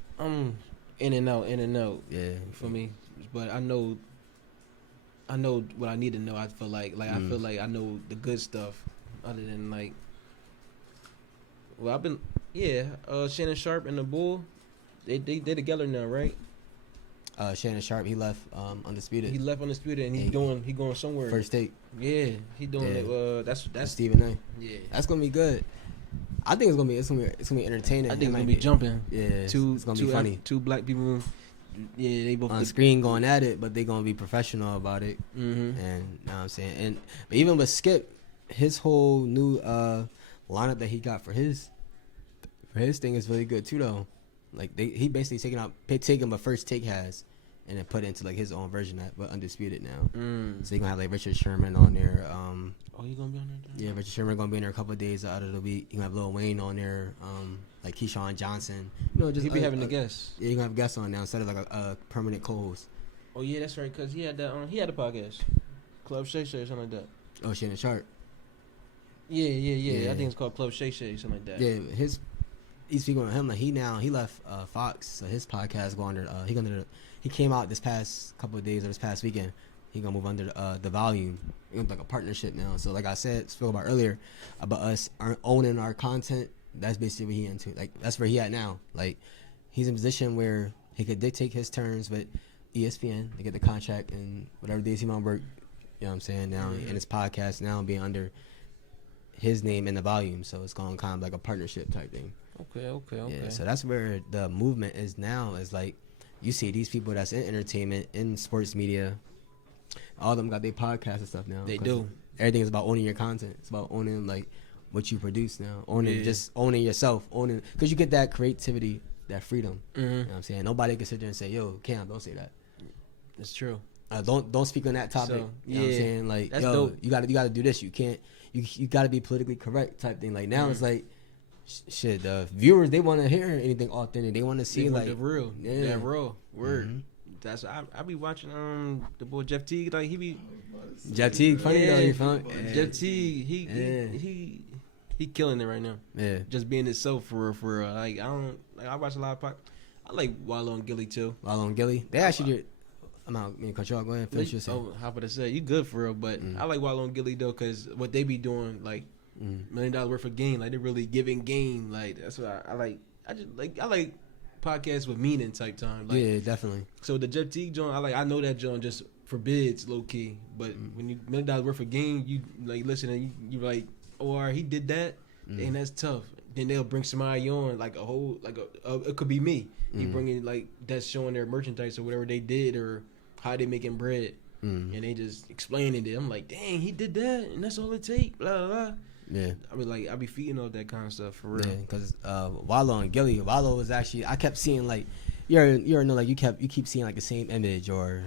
In and out. Yeah, for me. But I know what I need to know. I feel like I feel like I know the good stuff, other than like. Well, I've been Shannon Sharp and the Bull, they together now, right? Shannon Sharp, he left Undisputed. He left Undisputed and he going somewhere. First Take. Yeah, he doing it. That's Stephen A. Yeah, that's gonna be good. I think it's gonna be entertaining. I think it's gonna be jumping. Yeah, it's gonna be funny. Two black people. Yeah, they both on screen going at it, but they gonna be professional about it. And you know what I'm saying, but even with Skip, his whole new lineup that he got for his thing is really good too, though. Like he basically taking what First Take has, and then put it into like his own version but Undisputed now. So you gonna have like Richard Sherman on there. You gonna be on there? Yeah, Richard Sherman gonna be in there a couple of days out of the week. You gonna have Lil Wayne on there. Like Keyshawn Johnson. You know, just he be having the guests. Yeah, you gonna have guests on now instead of like a permanent co-host. Oh yeah, that's right. Cause he had that. He had a podcast, Club Shay Shay, something like that. Oh, Shannon Sharp. Yeah. I think it's called Club Shay Shay, something like that. Yeah, he's speaking on him. Like he left Fox, so his podcast go under. He came out this past couple of days or this past weekend. He gonna move under the Volume. It's like a partnership now. So like I spoke about earlier about us owning our content. That's basically what he into. Like that's where he at now. Like he's in a position where he could dictate his terms with ESPN to get the contract and whatever days he want to work. You know what I'm saying? Now and his podcast now being under his name in the Volume, so it's going kind of like a partnership type thing. Okay. Yeah, so that's where the movement is now. Is like you see these people that's in entertainment, in sports media, all of them got their podcasts and stuff now. They do. Everything is about owning your content. It's about owning like what you produce now. Just owning yourself, because you get that creativity, that freedom. You know what I'm saying? Nobody can sit there and say, "Yo, Cam, don't say that." It's true. Don't speak on that topic. So, you know what I'm saying? Like, that's yo, dope. you gotta do this. You can't. You gotta be politically correct type thing. Like now it's like, shit. The viewers, they want to hear anything authentic. They want to see like the real, that raw word. That's I be watching the boy Jeff Teague. Like he funny though. You feel Jeff Teague. He killing it right now. Yeah, just being himself for real. Like I watch a lot of I like Wallow and Gilly too. Wallow and Gilly. They actually did. I'm out. Me and Coach, y'all go ahead and finish your saying. Oh, how about to say you good for real? But I like Wallow and Gilly though, cause what they be doing, like $1 million worth of game, like they're really giving game. Like that's what I like. I like podcasts with meaning type time. Like, yeah, definitely. So the Jeff Teague joint, I know that joint just forbids low key. But when you $1 million worth of game, you like listen and you like, he did that, and that's tough. Then they'll bring somebody on like it could be me. You bring in like that's showing their merchandise or whatever they did or how they making bread, and they just explaining it. I'm like, dang, he did that, and that's all it take. Blah blah blah. Yeah, I be feeding all that kind of stuff for real. Yeah, because Wallow and Gilly, Wallow was actually I kept seeing like you already know like you keep seeing like the same image, or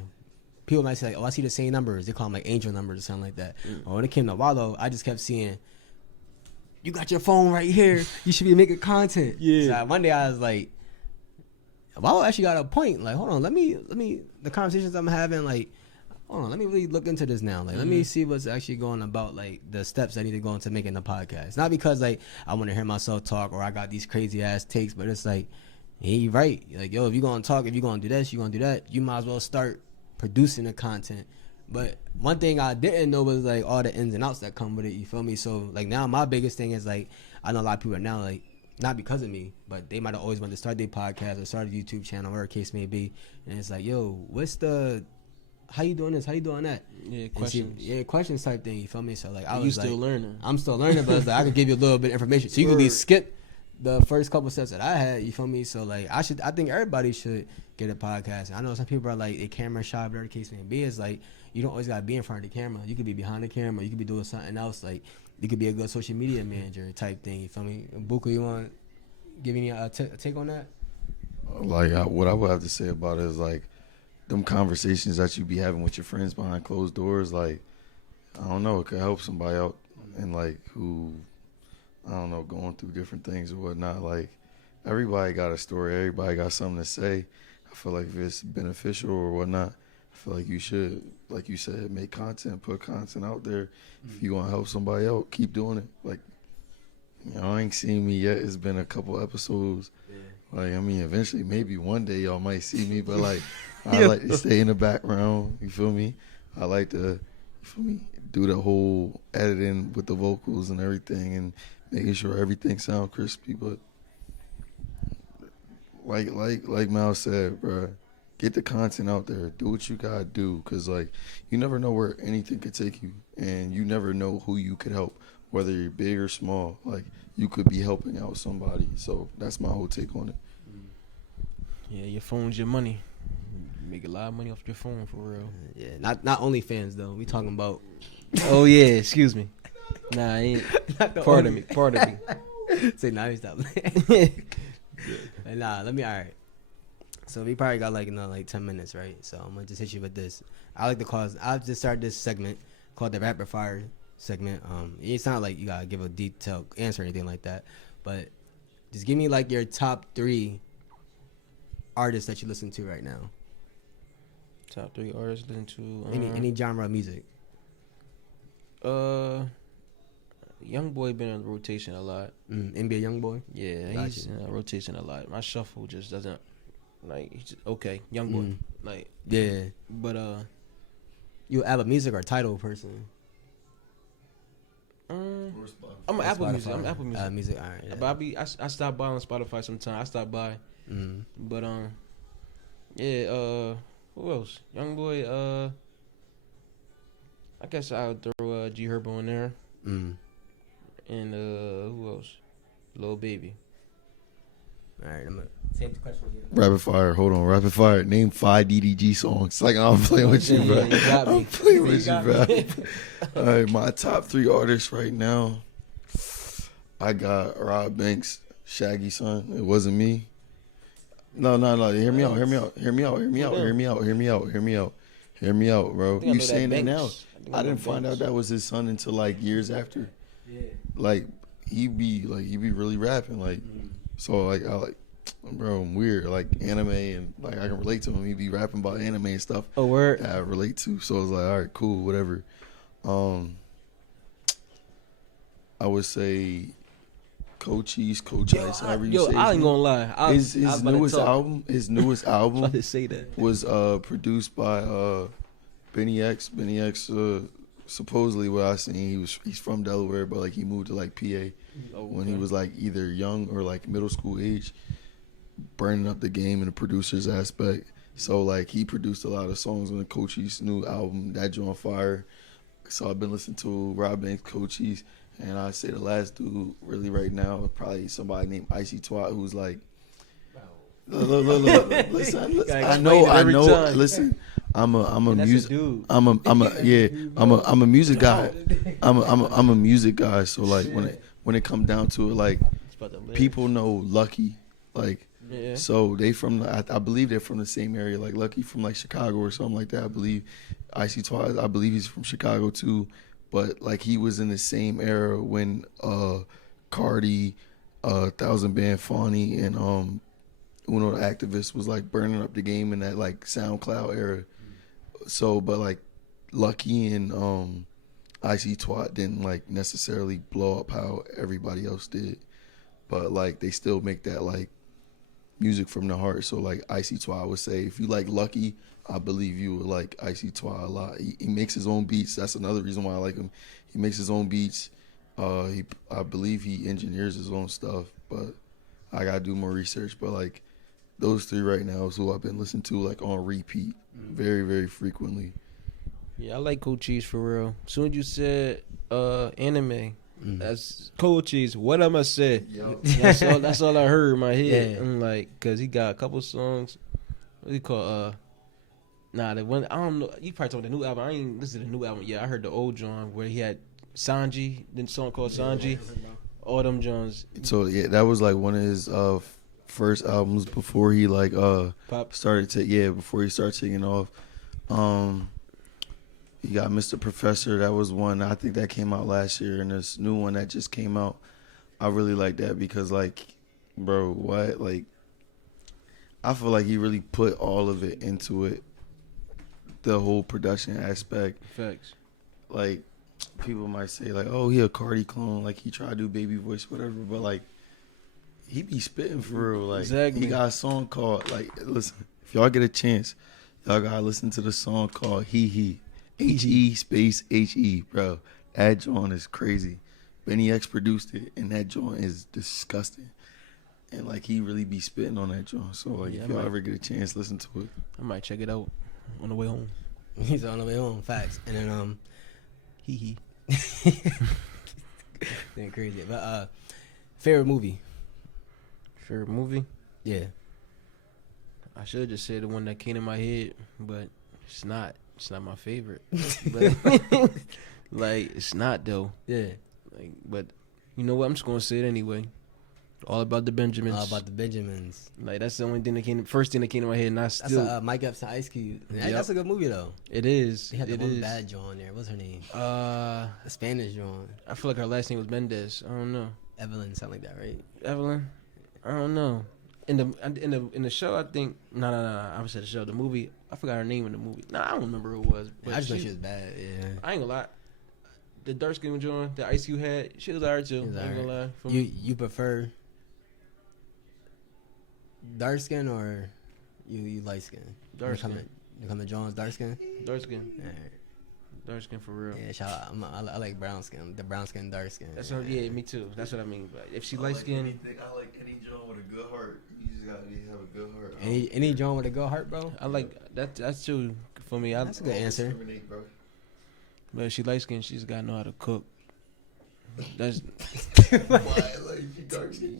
people might say like, oh, I see the same numbers. They call them like angel numbers or something like that. Or when it came to Wallow, I just kept seeing, you got your phone right here. You should be making content. Yeah. So one day I was like, Wallow actually got a point. Like, hold on, let me the conversations I'm having, like, hold on, let me really look into this now. Like, let me see what's actually going about, like the steps I need to go into making the podcast. Not because like I want to hear myself talk or I got these crazy ass takes, but it's like, he right. Like, yo, if you're gonna talk, if you're gonna do this, you're gonna do that, you might as well start producing the content. But one thing I didn't know was like all the ins and outs that come with it. You feel me? So like now my biggest thing is like, I know a lot of people are now like, not because of me, but they might have always wanted to start their podcast or start a YouTube channel, whatever the case may be. And it's like, yo, how you doing this? How you doing that? Yeah, questions. Questions type thing. You feel me? So like, I'm still learning, but it's like, I could give you a little bit of information, so you can at least skip the first couple steps that I had. You feel me? So like, I think everybody should get a podcast. I know some people are like a camera shy, whatever the case may be. It's like, you don't always gotta be in front of the camera. You could be behind the camera. You could be doing something else. Like, you could be a good social media manager type thing. You feel me? Buka, you want to give me a take on that? Like, what I would have to say about it is like, them conversations that you be having with your friends behind closed doors, like, I don't know, it could help somebody out and like who, I don't know, going through different things or whatnot. Like, everybody got a story, everybody got something to say. I feel like if it's beneficial or whatnot, I feel like you should, like you said, make content, put content out there. If you want to help somebody out, keep doing it. Like, you know, I ain't seen me yet. It's been a couple episodes. Like, I mean, eventually, maybe one day y'all might see me, but like, I like to stay in the background. You feel me? I like to, you feel me, do the whole editing with the vocals and everything and making sure everything sounds crispy. But like Mal said, bro, get the content out there. Do what you gotta do, cause like, you never know where anything could take you, and you never know who you could help, whether you're big or small. Like, you could be helping out somebody. So that's my whole take on it. Yeah, your phone's your money. You make a lot of money off your phone, for real. Yeah, not only fans though. We talking about. Oh yeah, excuse me. Nah, I ain't. Pardon me. Say nah, stop. Nah, let me. All right. So we probably got like another like 10 minutes, right? So I'm gonna just hit you with this. I'll just start this segment called the rapid fire segment. It's not like you gotta give a detailed answer or anything like that, but just give me like your top 3 artists that you listen to right now. Top 3 artists listen to any genre of music. Young Boy been in rotation a lot. NBA Young Boy. Yeah, he's in rotation a lot. My shuffle just doesn't like. He's just, okay, Young Boy. Like, yeah, but you Apple Music or Tidal person? I'm Apple Music. I'm Apple Music. Music. All right. Yeah. But I stop by on Spotify sometimes. I stop by. But yeah. Who else? Young Boy. I guess I'll throw G Herbo in there. And who else? Lil Baby. All right, I'm gonna take the question again. Rapid fire. Hold on. Rapid fire. Name 5 DDG songs. Like, I'm playing with you, bro. You got me. I'm playing with you, bro. All right, my top 3 artists right now. I got Rob Banks, Shaggy Son. It wasn't me. No. Hear me out, bro. You saying that now? I didn't find out that was his son until like years after. Yeah. Like, he be really rapping, like, so like bro, I'm weird, like anime, and like I can relate to him. He be rapping about anime and stuff. Oh, word. That I relate to. So I was like, all right, cool, whatever. I would say Coach Ice, however you say. I ain't gonna lie. His newest album about to say that. Was produced by Benny X. Benny X, supposedly what I seen, he's from Delaware, but like he moved to like PA when he was like either young or like middle school age, burning up the game in the producer's aspect. So like he produced a lot of songs on the Coachie's new album, that joint fire. So I've been listening to Rob Banks, Coachie's, and I'd say the last dude really right now is probably somebody named Icy Twat, who's like, look, listen, I know. Listen, I'm a music guy. I'm a music guy. So like when it come down to it, like people know Lucky, like Yeah. So they from I believe they're from the same area. Like Lucky from like Chicago or something like that. I believe Icy Twice. I believe he's from Chicago too. But like he was in the same era when Cardi, Thousand Band Fawny, and Uno the Activist was like burning up the game in that like SoundCloud era. So, but like Lucky and Icy Twat didn't like necessarily blow up how everybody else did. But like they still make that like music from the heart. So like Icy Twa, I would say if you like Lucky, I believe you would like Icy Twa a lot. He makes his own beats. That's another reason why I like him. He makes his own beats. I believe he engineers his own stuff, but I gotta do more research. But like those three right now is who I've been listening to like on repeat very, very frequently. Yeah, I like Cold Cheese for real. As soon as you said anime, that's Cold Cheese. What am I say? That's all I heard in my head. Yeah. I'm like, cause he got a couple songs. What do you call the one I don't know. You probably told the new album. I ain't listened to the new album yet. I heard the old John where he had Sanji, then song called Sanji. All them Johns. So yeah, that was like one of his first albums before he like Pop. before he started taking off. You got Mr. Professor. That was one. I think that came out last year, and this new one that just came out. I really like that because, like, bro, what? Like, I feel like he really put all of it into it. The whole production aspect. Facts. Like, people might say, like, oh, he a Cardi clone. Like, he tried to do baby voice, whatever. But, like, he be spitting for real. Like, exactly. He got a song called, like, listen, if y'all get a chance, y'all gotta listen to the song called He. He space HE, bro. That joint is crazy. Benny X produced it, and that joint is disgusting. And like he really be spitting on that joint. So like, if y'all ever get a chance, listen to it. I might check it out on the way home. He's on the way home. Facts. And then He. They're crazy. But favorite movie? Favorite movie? Yeah. I should have just said the one that came in my head, but it's not. It's not my favorite. But, like, it's not, though. Yeah. Like, but you know what? I'm just going to say it anyway. All About the Benjamins. All About the Benjamins. Like, that's the only thing first thing that came to my head, and I still. That's Mike Epps and Ice Cube. Yep. That's a good movie, though. It is. They had the one bad John there. What's her name? The Spanish John. I feel like her last name was Mendez. I don't know. Evelyn, something like that, right? Evelyn? I don't know. In the show, I think no. I said the show, the movie. I forgot her name in the movie. I don't remember who it was. But I just know she was bad. Yeah, I ain't gonna lie. The dark skin John, the Ice Cube had, she was alright too. I ain't gonna lie. You prefer dark skin or you light skin? Dark skin. You come to John's dark skin. Dark skin. All right. Dark skin for real. Yeah, I like brown skin. The brown skin, dark skin. That's what. Yeah, me too. That's what I mean. But if she light skin, I like any John with a good heart. You just gotta have a good heart. Any John with a good heart, bro. I like that. That's too for me. That's a good answer. But if she light skin, she's gotta know how to cook. That's why like she dark skin.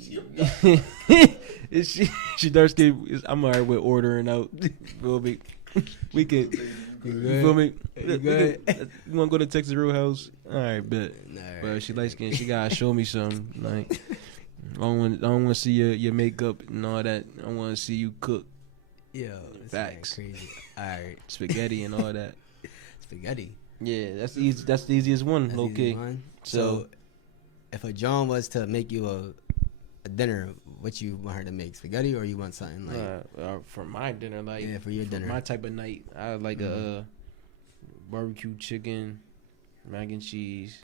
Is she dark skin? I'm alright with ordering out. We can. You feel me? You good? You want to go to Texas Roadhouse? All right, bet. But if she light skin, she gotta show me something. Like I don't want to see your makeup and all that. I want to see you cook. Yo, facts. Crazy. All right, spaghetti and all that. Spaghetti. Yeah, that's easy. That's the easiest one. Low key. So, if a John was to make you a dinner, what you want her to make? Spaghetti, or you want something like for my dinner, like for your dinner, my type of night, I like a barbecue chicken, mac and cheese,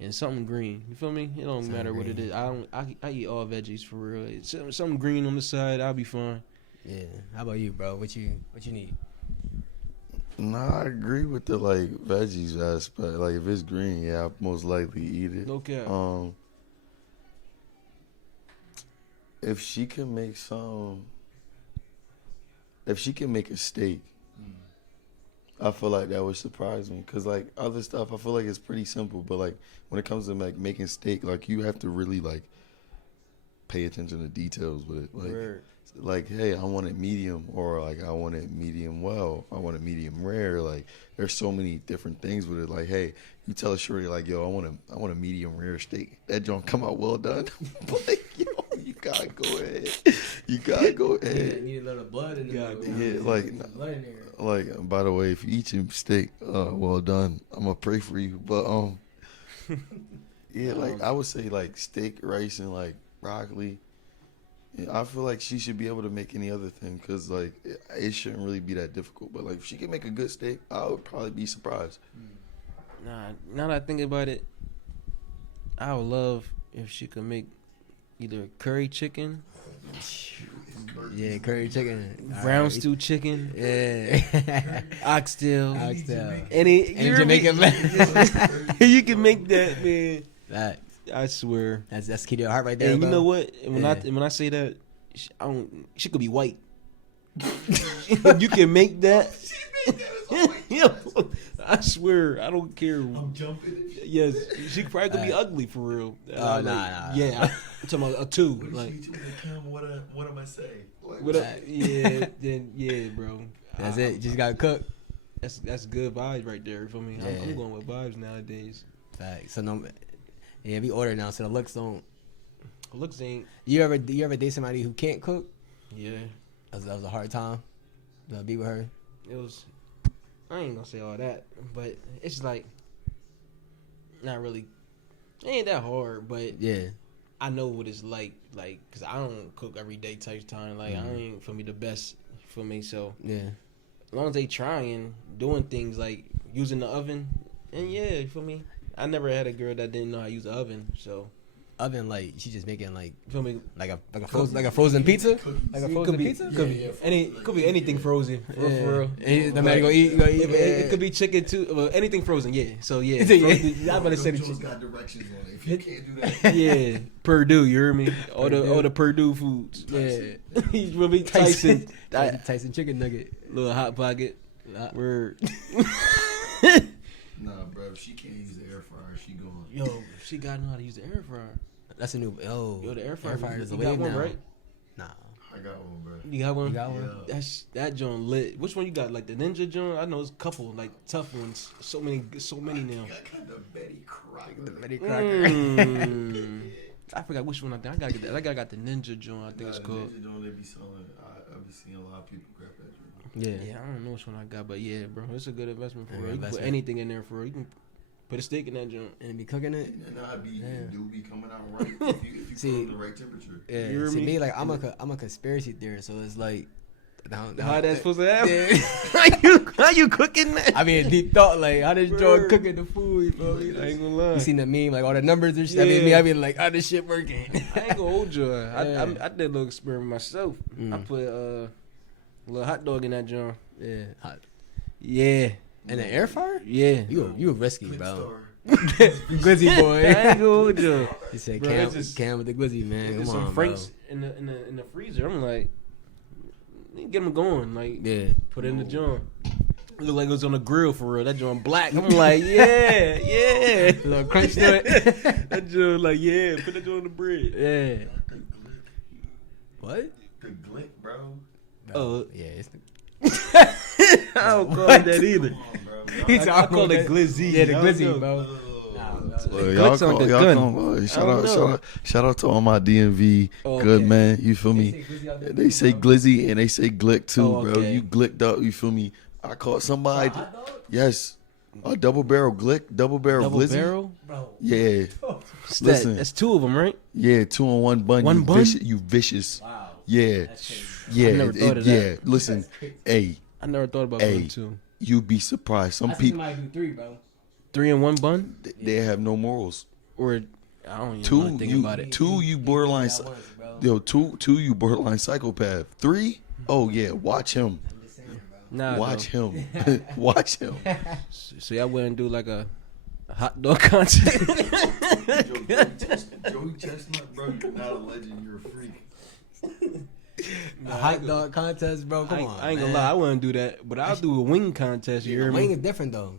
and something green. You feel me? It don't something matter green. What it is. I eat all veggies for real. It's something green on the side, I'll be fine. Yeah. How about you, bro? What you need? Nah, I agree with the like veggies aspect. Like if it's green, yeah, I'll most likely eat it. No cap. If she can make a steak, I feel like that would surprise me. Cause like other stuff, I feel like it's pretty simple. But like when it comes to like making steak, like you have to really like pay attention to details with it. Like, hey, I want it medium, or like I want it medium well, I want it medium rare. Like there's so many different things with it. Like, hey, you tell a shorty like, yo, I want a medium rare steak. That don't come out well done. Like, yo, you gotta go ahead. You gotta go ahead. Need a little blood in there. Yeah, Blood in there. like. By the way, if you eat your steak, well done. I'm gonna pray for you. But yeah, like I would say, like steak, rice, and like broccoli. Yeah, I feel like she should be able to make any other thing because like it shouldn't really be that difficult. But like if she can make a good steak, I would probably be surprised. Nah, now that I think about it, I would love if she could make either curry chicken, Yeah, curry chicken, brown stew chicken, yeah, oxtail, oxtail. any Jamaican man. you can make that, man. That I swear. that's key to your heart right there. And you bro. know what? When Yeah. I say that, she could be white. You can make that. Yeah, I swear, I don't care. I'm jumping. Yes, she probably could be ugly for real. Nah. Yeah, I'm talking about a two. Like, What am I saying? yeah, bro. That's it. You just gotta cook. That's good vibes right there for me. Yeah. I'm going with vibes nowadays. Facts. So no, yeah, we order now. So the looks don't. Looks ain't. You ever date somebody who can't cook? Yeah, That was a hard time to be with her. it was. I ain't gonna say all that, but it's like not really. It ain't that hard, but Yeah. I know what it's like, cause I don't cook every day type time. Like I ain't for me the best for me. So Yeah. as long as they trying doing things like using the oven, and yeah, for me, I never had a girl that didn't know how to use the oven. So Oven, like she just making like feel me? like a frozen pizza, like a It frozen could be, pizza. could be anything frozen. For real. And the man go eat. You go eat. It could be chicken too. Well, anything frozen. Yeah. So yeah. Yeah. Frozen, I'm about to say the chicken. got directions on it. If you can't do that, Yeah, Purdue. You hear me? All the Purdue foods. Yeah. He's really Tyson. Tyson chicken nugget. Little hot pocket. Word. nah, bro. If she can't use the air fryer, she going. Yo, she got to know how to use the air fryer. That's a new. Yo, the air fryer is you the got wave one, now. right? Nah. I got one, bro. You got one? You got one? Yeah. That joint lit. Which one you got? Like the Ninja joint? I know it's a couple, like tough ones. So many now. I got the Betty Crocker. The Betty Crocker. I forgot which one I think. I gotta get that. I got the Ninja joint. I think it's called. Ninja don't they be selling? I've been seeing a lot of people grab that joint. Yeah. Yeah, I don't know which one I got, but yeah, bro, it's a good investment for Yeah, real. You can put investment. anything in there for real. You can put a steak in that joint. And be cooking it. And Yeah. it do be coming out right if you See, put it in the right temperature. Yeah. You hear See me? me like I'm a conspiracy theorist, so it's like. How that's supposed to happen? Yeah. How you cooking that? I mean, deep thought, like, how does Joe Word. cooking the food? You feel me? I ain't gonna lie. You seen the meme, like all the numbers and shit. Yeah. I mean, like, how this shit working? I ain't gonna hold you. Yeah. I did a little experiment myself. I put a little hot dog in that joint. Yeah, hot. Yeah, And an air fryer? yeah. You risky, Quick bro. star. Glizzy I boy. ain't gonna hold you. He said, Bro, Cam, it's just- Cam with the glizzy, man. There's Come some on, Franks in the freezer. I'm like, get them going. Like, bro. Yeah. put it in the joint. Look like it was on the grill for real. That joint black. I'm like, yeah. A little crunch to it. That joint like, yeah. Put that joint on the bread. Yeah. The glick. What? The glick, bro. Oh. Yeah, it's the. I don't call it that either. Come on, bro. I call it glizzy. Yeah, the I don't glizzy, know. bro. Look, Glitz on the gun. Shout out to all my DMV Oh, good okay. man. You feel me? They say glizzy and they say glick too, Oh, bro. okay. You glicked up. You feel me? I caught somebody. Yes, a double barrel glick, double barrel Double glizzy. barrel? Bro. Yeah, That's Listen. that's two of them, right? yeah. 2 on 1 bun. One you bun? Vicious, you vicious. Wow. Yeah, That's crazy. yeah, I never thought of that. yeah. Listen, hey, I never thought about Hey. one two. you'd be surprised. Some I seen people somebody do 3, bro. 3 in one bun, they have no morals. or I don't even Two, want to think you about it. two, you borderline. That once, bro. Yo, two, you borderline psychopath. 3, oh yeah, watch him. I'm just saying, bro. Nah, Watch him. Watch him. So y'all wouldn't do like a hot dog contest? Joey Chestnut, bro, you're not a legend. You're a freak. A hot dog contest, bro. Come on. I ain't gonna man. lie, I wouldn't do that, but I'll do a wing contest. You The hear wing me? is different though.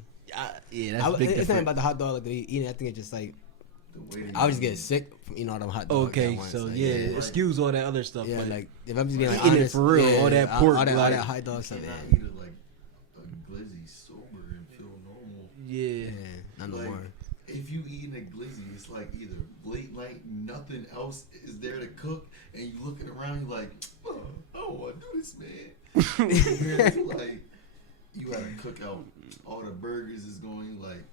Yeah, that's I, big it's not difference. about the hot dog like they eating. I think it's just like The way I would just get sick from eating all them hot dogs. Okay, at once. so Like, yeah, excuse all that other stuff. yeah, but like if I'm just being like eating it honest, for real, yeah, all that pork, all that like- hot dog stuff. cannot Yeah, eat it like a glizzy sober and feel normal. yeah, yeah, not no Like, more. if you eating a glizzy, it's like either late night, nothing else is there to cook, and you looking around, you like, oh, I don't want to do this, man. Compared to like, you got to cook out all the burgers is going, like,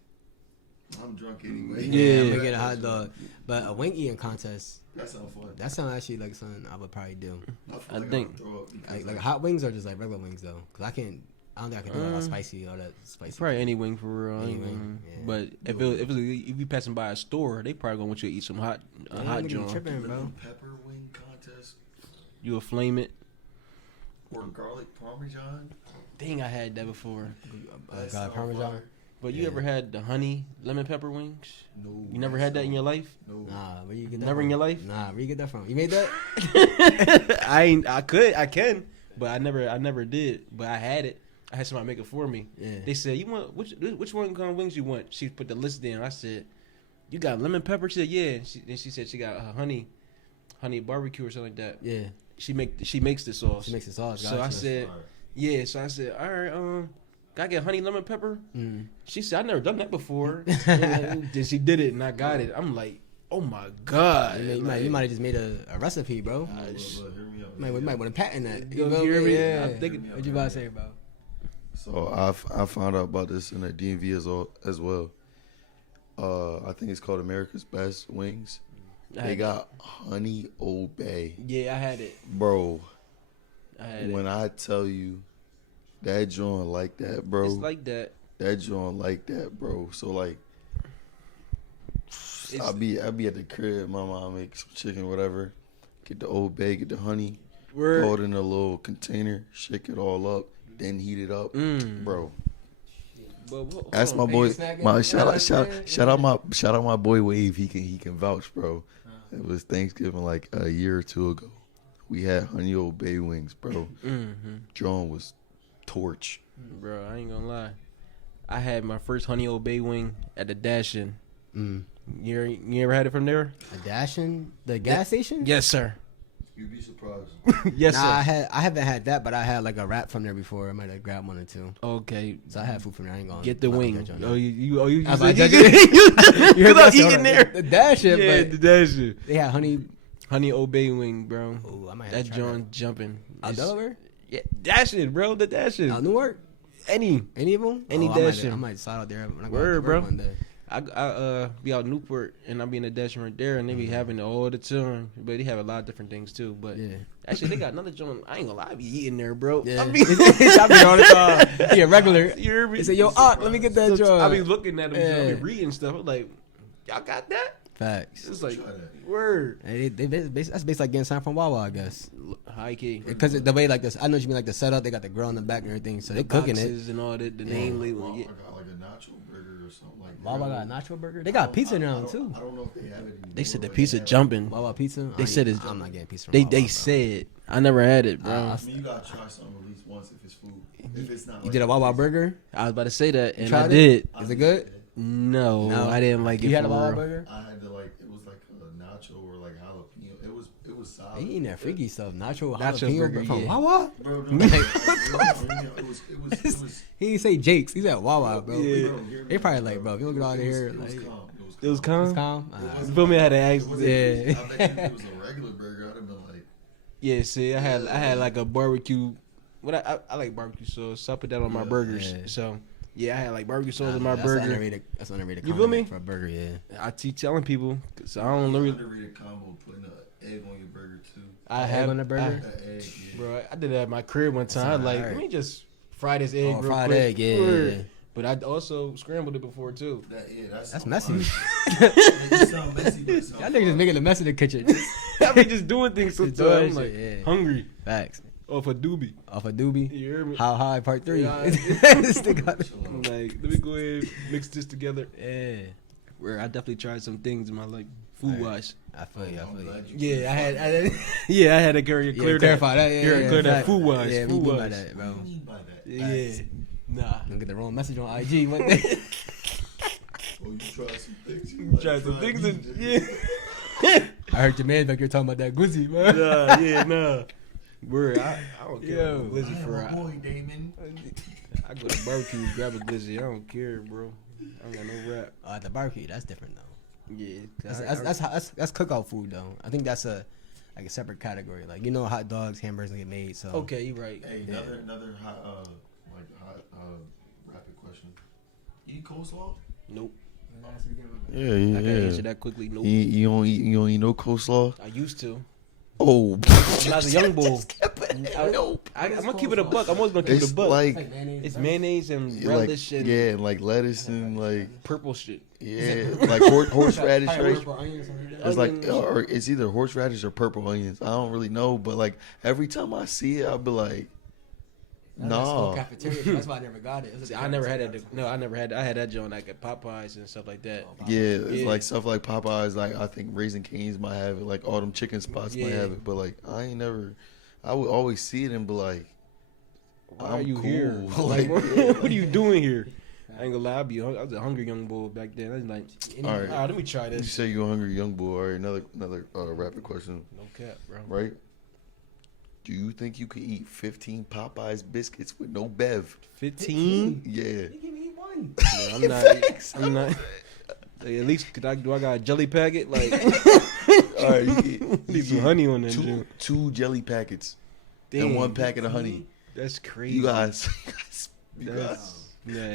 I'm drunk anyway. Yeah, I'm gonna get a hot dog. But a wing eating contest. That sounds fun. That sounds actually like something I would probably do. I think like hot wings or just like regular wings though, because I don't think I can do all spicy, all that spicy. Probably any wing for real. Any wing, yeah. But if you passing by a store, they probably gonna want you to eat some hot joint. Tripping, bro. Pepper wing contest. You will flame it. Or garlic parmesan. Dang, I had that before. God, Parmesan. But you ever had the honey lemon pepper wings? No. You never had that in your life? No. Nah, where you get that Never from? in your life? Nah, where you get that from? You made that? I can, but I never did. But I had it. I had somebody make it for me. Yeah. They said, "You want which one kind of wings you want?" She put the list down. I said, "You got lemon pepper?" She said, "Yeah." Then she said she got honey barbecue or something like that. Yeah. She makes the sauce. She makes the sauce. So I said, "Yeah." So I said, "All right, can I get honey lemon pepper?" She said, "I've never done that before." Then she did it, and I got it. I'm like, "Oh my god!" You might have just made a recipe, bro. We might want to patent that. You You know hear me? me? Yeah. I'm thinking- What you about to say, bro? So I found out about this in the DMV as well. I think it's called America's Best Wings. They got honey obey. Yeah, I had it. Bro, I had when it. I tell you that joint like that, bro. It's like that. That joint like that, bro. So like, I'll be at the crib. My mom makes some chicken, whatever. Get the Old Bay, get the honey, throw it in a little container, shake it all up, then heat it up, bro. Ask my boy. Shout out my boy Wave. He can vouch, bro. It was Thanksgiving like a year or two ago. We had honey Old Bay wings, bro. John was torch. Bro, I ain't gonna lie. I had my first honey Old Bay wing at the Dash-In. You ever had it from there? A Dash-In? The gas station? Yes, sir. You'd be surprised. Yes, Nah, sir. I haven't had that, but I had like a wrap from there before. I might have grabbed one or two. Okay. So I had food from there. I ain't gonna Get the wing. judge on that. You I was said like, you heard that eating story. there. The Dash-In, Yeah, but the Dash-In. they had Honey Old Bay wing, bro. Oh, I might have That to try John jumping. Out It's- Delaware? Yeah, Dash-In, bro. The Dash-In. Out Newark? Any of them? Any I Dash-In. might slide out there when I go Word, to work bro. one day. I be out in Newport and I be in the Dash-In right there and they be having it all the time. But they have a lot of different things too. But Yeah. actually they got another joint. I ain't gonna lie, I be eating there, bro. Yeah. I be I be all the time. Yeah, regular. You hear me? They say, yo, let me get that joint. I be looking at them, I Yeah. be reading stuff. I'm like, y'all got that? Facts. It's like, Try that. word. Hey, that's basically like getting signed from Wawa, I guess. High key. Because the way like this, I know what you mean, like the setup. They got the grill in the back and everything, so they cooking it. Boxes and all that, the name label. Wawa Yeah. got like a nacho burger or something like that. Wawa got a nacho burger. They got pizza now too. I don't know if they have it anymore. They said the but pizza have it. jumping. Wawa pizza. They said it's. I'm not getting pizza from They Wawa, bro. said. I never had it, bro. I mean, you gotta try something at least once if it's food. If it's not. You did a Wawa burger? I was about to say that, and I tried it? did. Is it good? No, No. I didn't like it. You had a for Wawa real. burger? I had to like it was like a nacho or like jalapeno. It was solid. They eating that freaky stuff. Nacho Nacho burger burger, from yeah. Wawa. Bro, no, it was He didn't say Jake's. He said Wawa, bro. Yeah. bro, hear me They probably out, like, bro, if you don't get out of here, It was like, calm. It was it's calm. calm. wasn't You feel me? I had to It ask. wasn't- Yeah. I bet you if it was a regular burger, I'd have been like, Yeah, see, I had like a barbecue. What I like barbecue sauce, so I put that on my Yeah, burgers. yeah. So yeah, I had like barbecue sauce on my that's burger. Underrated. That's underrated. You feel me? condiment for a burger, yeah. I keep telling people, so I don't know. underrated combo putting an egg on your burger too. I Egg have on the burger? That egg, yeah. bro. I did that at my crib one time. I was like, alright. let me just fry this egg Oh, real fried quick. egg, yeah, Word. yeah. But I also scrambled it before too. That's messy. It sound messy, but it sound Y'all niggas just making a mess in the kitchen. I be just doing things Just sometimes. doing I'm like shit, yeah. hungry Facts. off a doobie. Off a doobie. You hear me? How high? Part 3. Yeah. This nigga- I'm like, let me go ahead and mix this together. yeah. Where I definitely tried some things in my like food wise. I feel you. I feel you. Yeah, I had yeah, I had to clear Yeah, clarify that. Yeah, yeah, clear that fact. food wise. Yeah, food we mean by wise. that, bro. What do you mean by that? Yeah, nah. Don't get the wrong message on IG one day. Oh, you tried some things. You tried some things me, and didn't you? yeah. I heard your man back here talking about that glizzy, man. Nah, yeah, nah. Word, I don't care about glizzy for my boy Damon. I go to barbecue, grab a glizzy. I don't care, bro. I don't got no rap. At the barbecue, that's different though. Yeah, That's cookout food though. I think that's a separate category. Like hot dogs, hamburgers get made. So okay, you right. Hey, another hot rapid question. You eat coleslaw? Nope. Yeah. I can answer that quickly. Nope. You don't eat no coleslaw? I used to. Oh, When I was a young bull. Nope. I'm gonna keep it a buck. I'm always gonna keep it a buck. Like It's mayonnaise and relish and and like lettuce and like purple shit. yeah, like horseradish, right? Onions. It's like or it's either horseradish or purple onions. I don't really know, but like every time I see it, I'll be like, no. That's why I never got it. See, I never had that. No, I never had. I had that joint like at Popeyes and stuff like that. Yeah, it's like stuff like Popeyes. Like I think Raising Cane's might have it. Like all them chicken spots might have it. But like I ain't never. I would always see it and be like, why are you here? Like, what are you doing here? I ain't gonna lie, I was a hungry young bull back then. I was like, all right, let me try this. You say you're a hungry young boy. All right, another rapid question. No cap, bro. Right? Do you think you could eat 15 Popeyes biscuits with no bev? 15? Yeah. You can eat one. I'm not. Like, at least I got a jelly packet? Like, all right, you need some honey on that. Two jelly packets and one packet of honey. That's crazy. You guys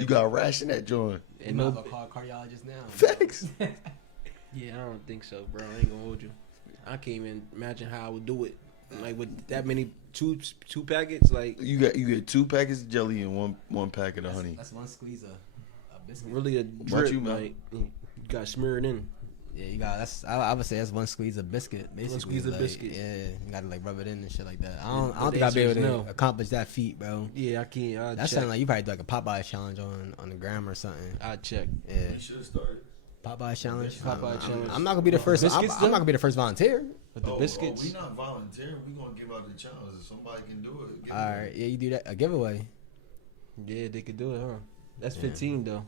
ration that joint. And no cardiologist now. Facts. Yeah, I don't think so, bro. I ain't gonna hold you. I can't even imagine how I would do it. Like with that many two packets, like you get 2 packets of jelly and one packet of honey. That's one squeeze of biscuit. Really a drip, like you got smeared in. Yeah, you got. I would say that's one squeeze of biscuit. Basically, one squeeze of biscuit. Yeah, you gotta like rub it in and shit like that. I don't think I'd be able to accomplish that feat, bro. Yeah, I can't. That sounds like you probably do like a Popeye challenge on the gram or something. I check. Yeah, You should have started. Popeye challenge. Challenge. I'm not gonna be the first. I'm not gonna be the first volunteer. But the biscuits. we not volunteering. We gonna give out the challenge. If somebody can do it. All right, yeah, you do that. A giveaway. Yeah, they could do it, huh? That's 15 though.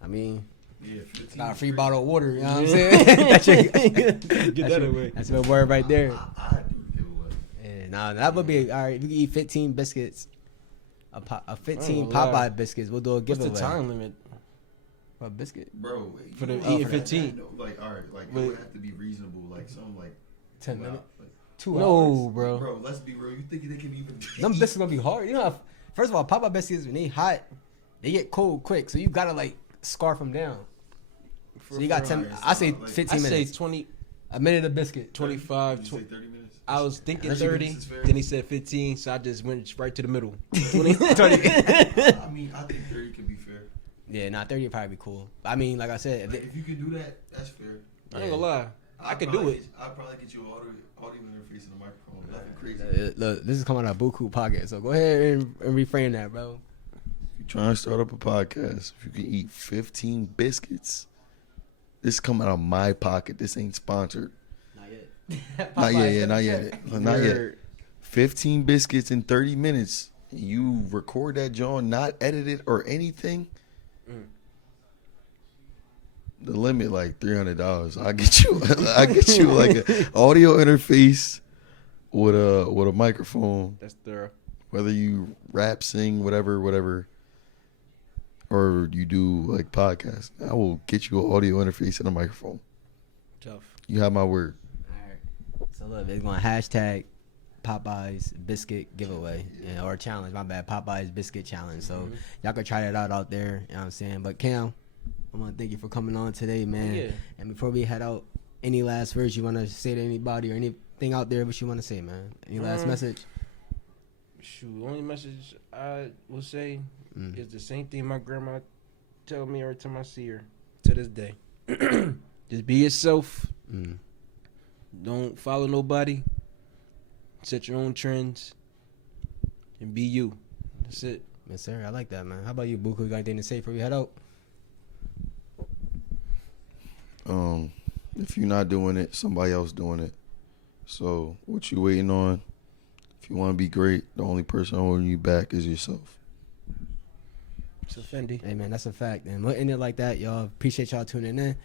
I mean, Yeah, 15. got a free bottle of water. You know what I'm saying? Get that away. That's my word right there. I do the giveaway. Yeah, nah, that would be all right. If you can eat 15 biscuits, a 15 Oh, Popeye Lord. biscuits, we'll do a giveaway. What's the time limit? For a biscuit? Bro, For the know, eating for 15. that, like, all right, like, But- it would have to be reasonable. Like, something like 10 minutes? Like, 2 No, hours? bro. bro, let's be real. You think they can even Them biscuits gonna be hard. You know, first of all, Popeye biscuits, when they hot, they get cold quick. So you gotta, like, scarf them down. So you got 10, I say 15 I say minutes. 20, A minute of biscuit. 25. Did you say 30 minutes? I was thinking Unless you 30, think this is fair. then he said 15, so I just went right to the middle. 20. I mean, I think 30 could be fair. Yeah, 30 would probably be cool. I mean, like I said, Like, if you can do that, that's fair. I ain't gonna lie. I could do it. I'll probably get you an audio interface and a microphone. Nothing crazy. look, this is coming out of Buku Pocket, so go ahead and reframe that, bro. If you're trying to start up a podcast, if you can eat 15 biscuits, this is coming out of my pocket. This ain't sponsored. Not yet. Not yet. Not yet. 15 biscuits in 30 minutes. You record that, John, not edit it or anything. The limit like $300. I get you like an audio interface with a microphone. That's thorough. Whether you rap, sing, whatever, or you do like podcasts, I will get you an audio interface and a microphone. Tough. You have my word. All right. So look, it's going to hashtag Popeyes biscuit giveaway or challenge. My bad, Popeyes biscuit challenge. So y'all can try that out there. You know what I'm saying? But Cam, I want to thank you for coming on today, man. Yeah. And before we head out, any last words you want to say to anybody or anything out there what you want to say, man? Any last message? Shoot, only message I will say is the same thing my grandma tell me every time I see her to this day. Just be yourself. Don't follow nobody. Set your own trends and be you. That's it. Yes, sir. I like that, man. How about you, Buku? You got anything to say before we head out? If you're not doing it, somebody else doing it. So what you waiting on? If you want to be great, the only person holding you back is yourself. It's a Fendi. Hey, man, that's a fact. And we'll end it like that, y'all. Appreciate y'all tuning in.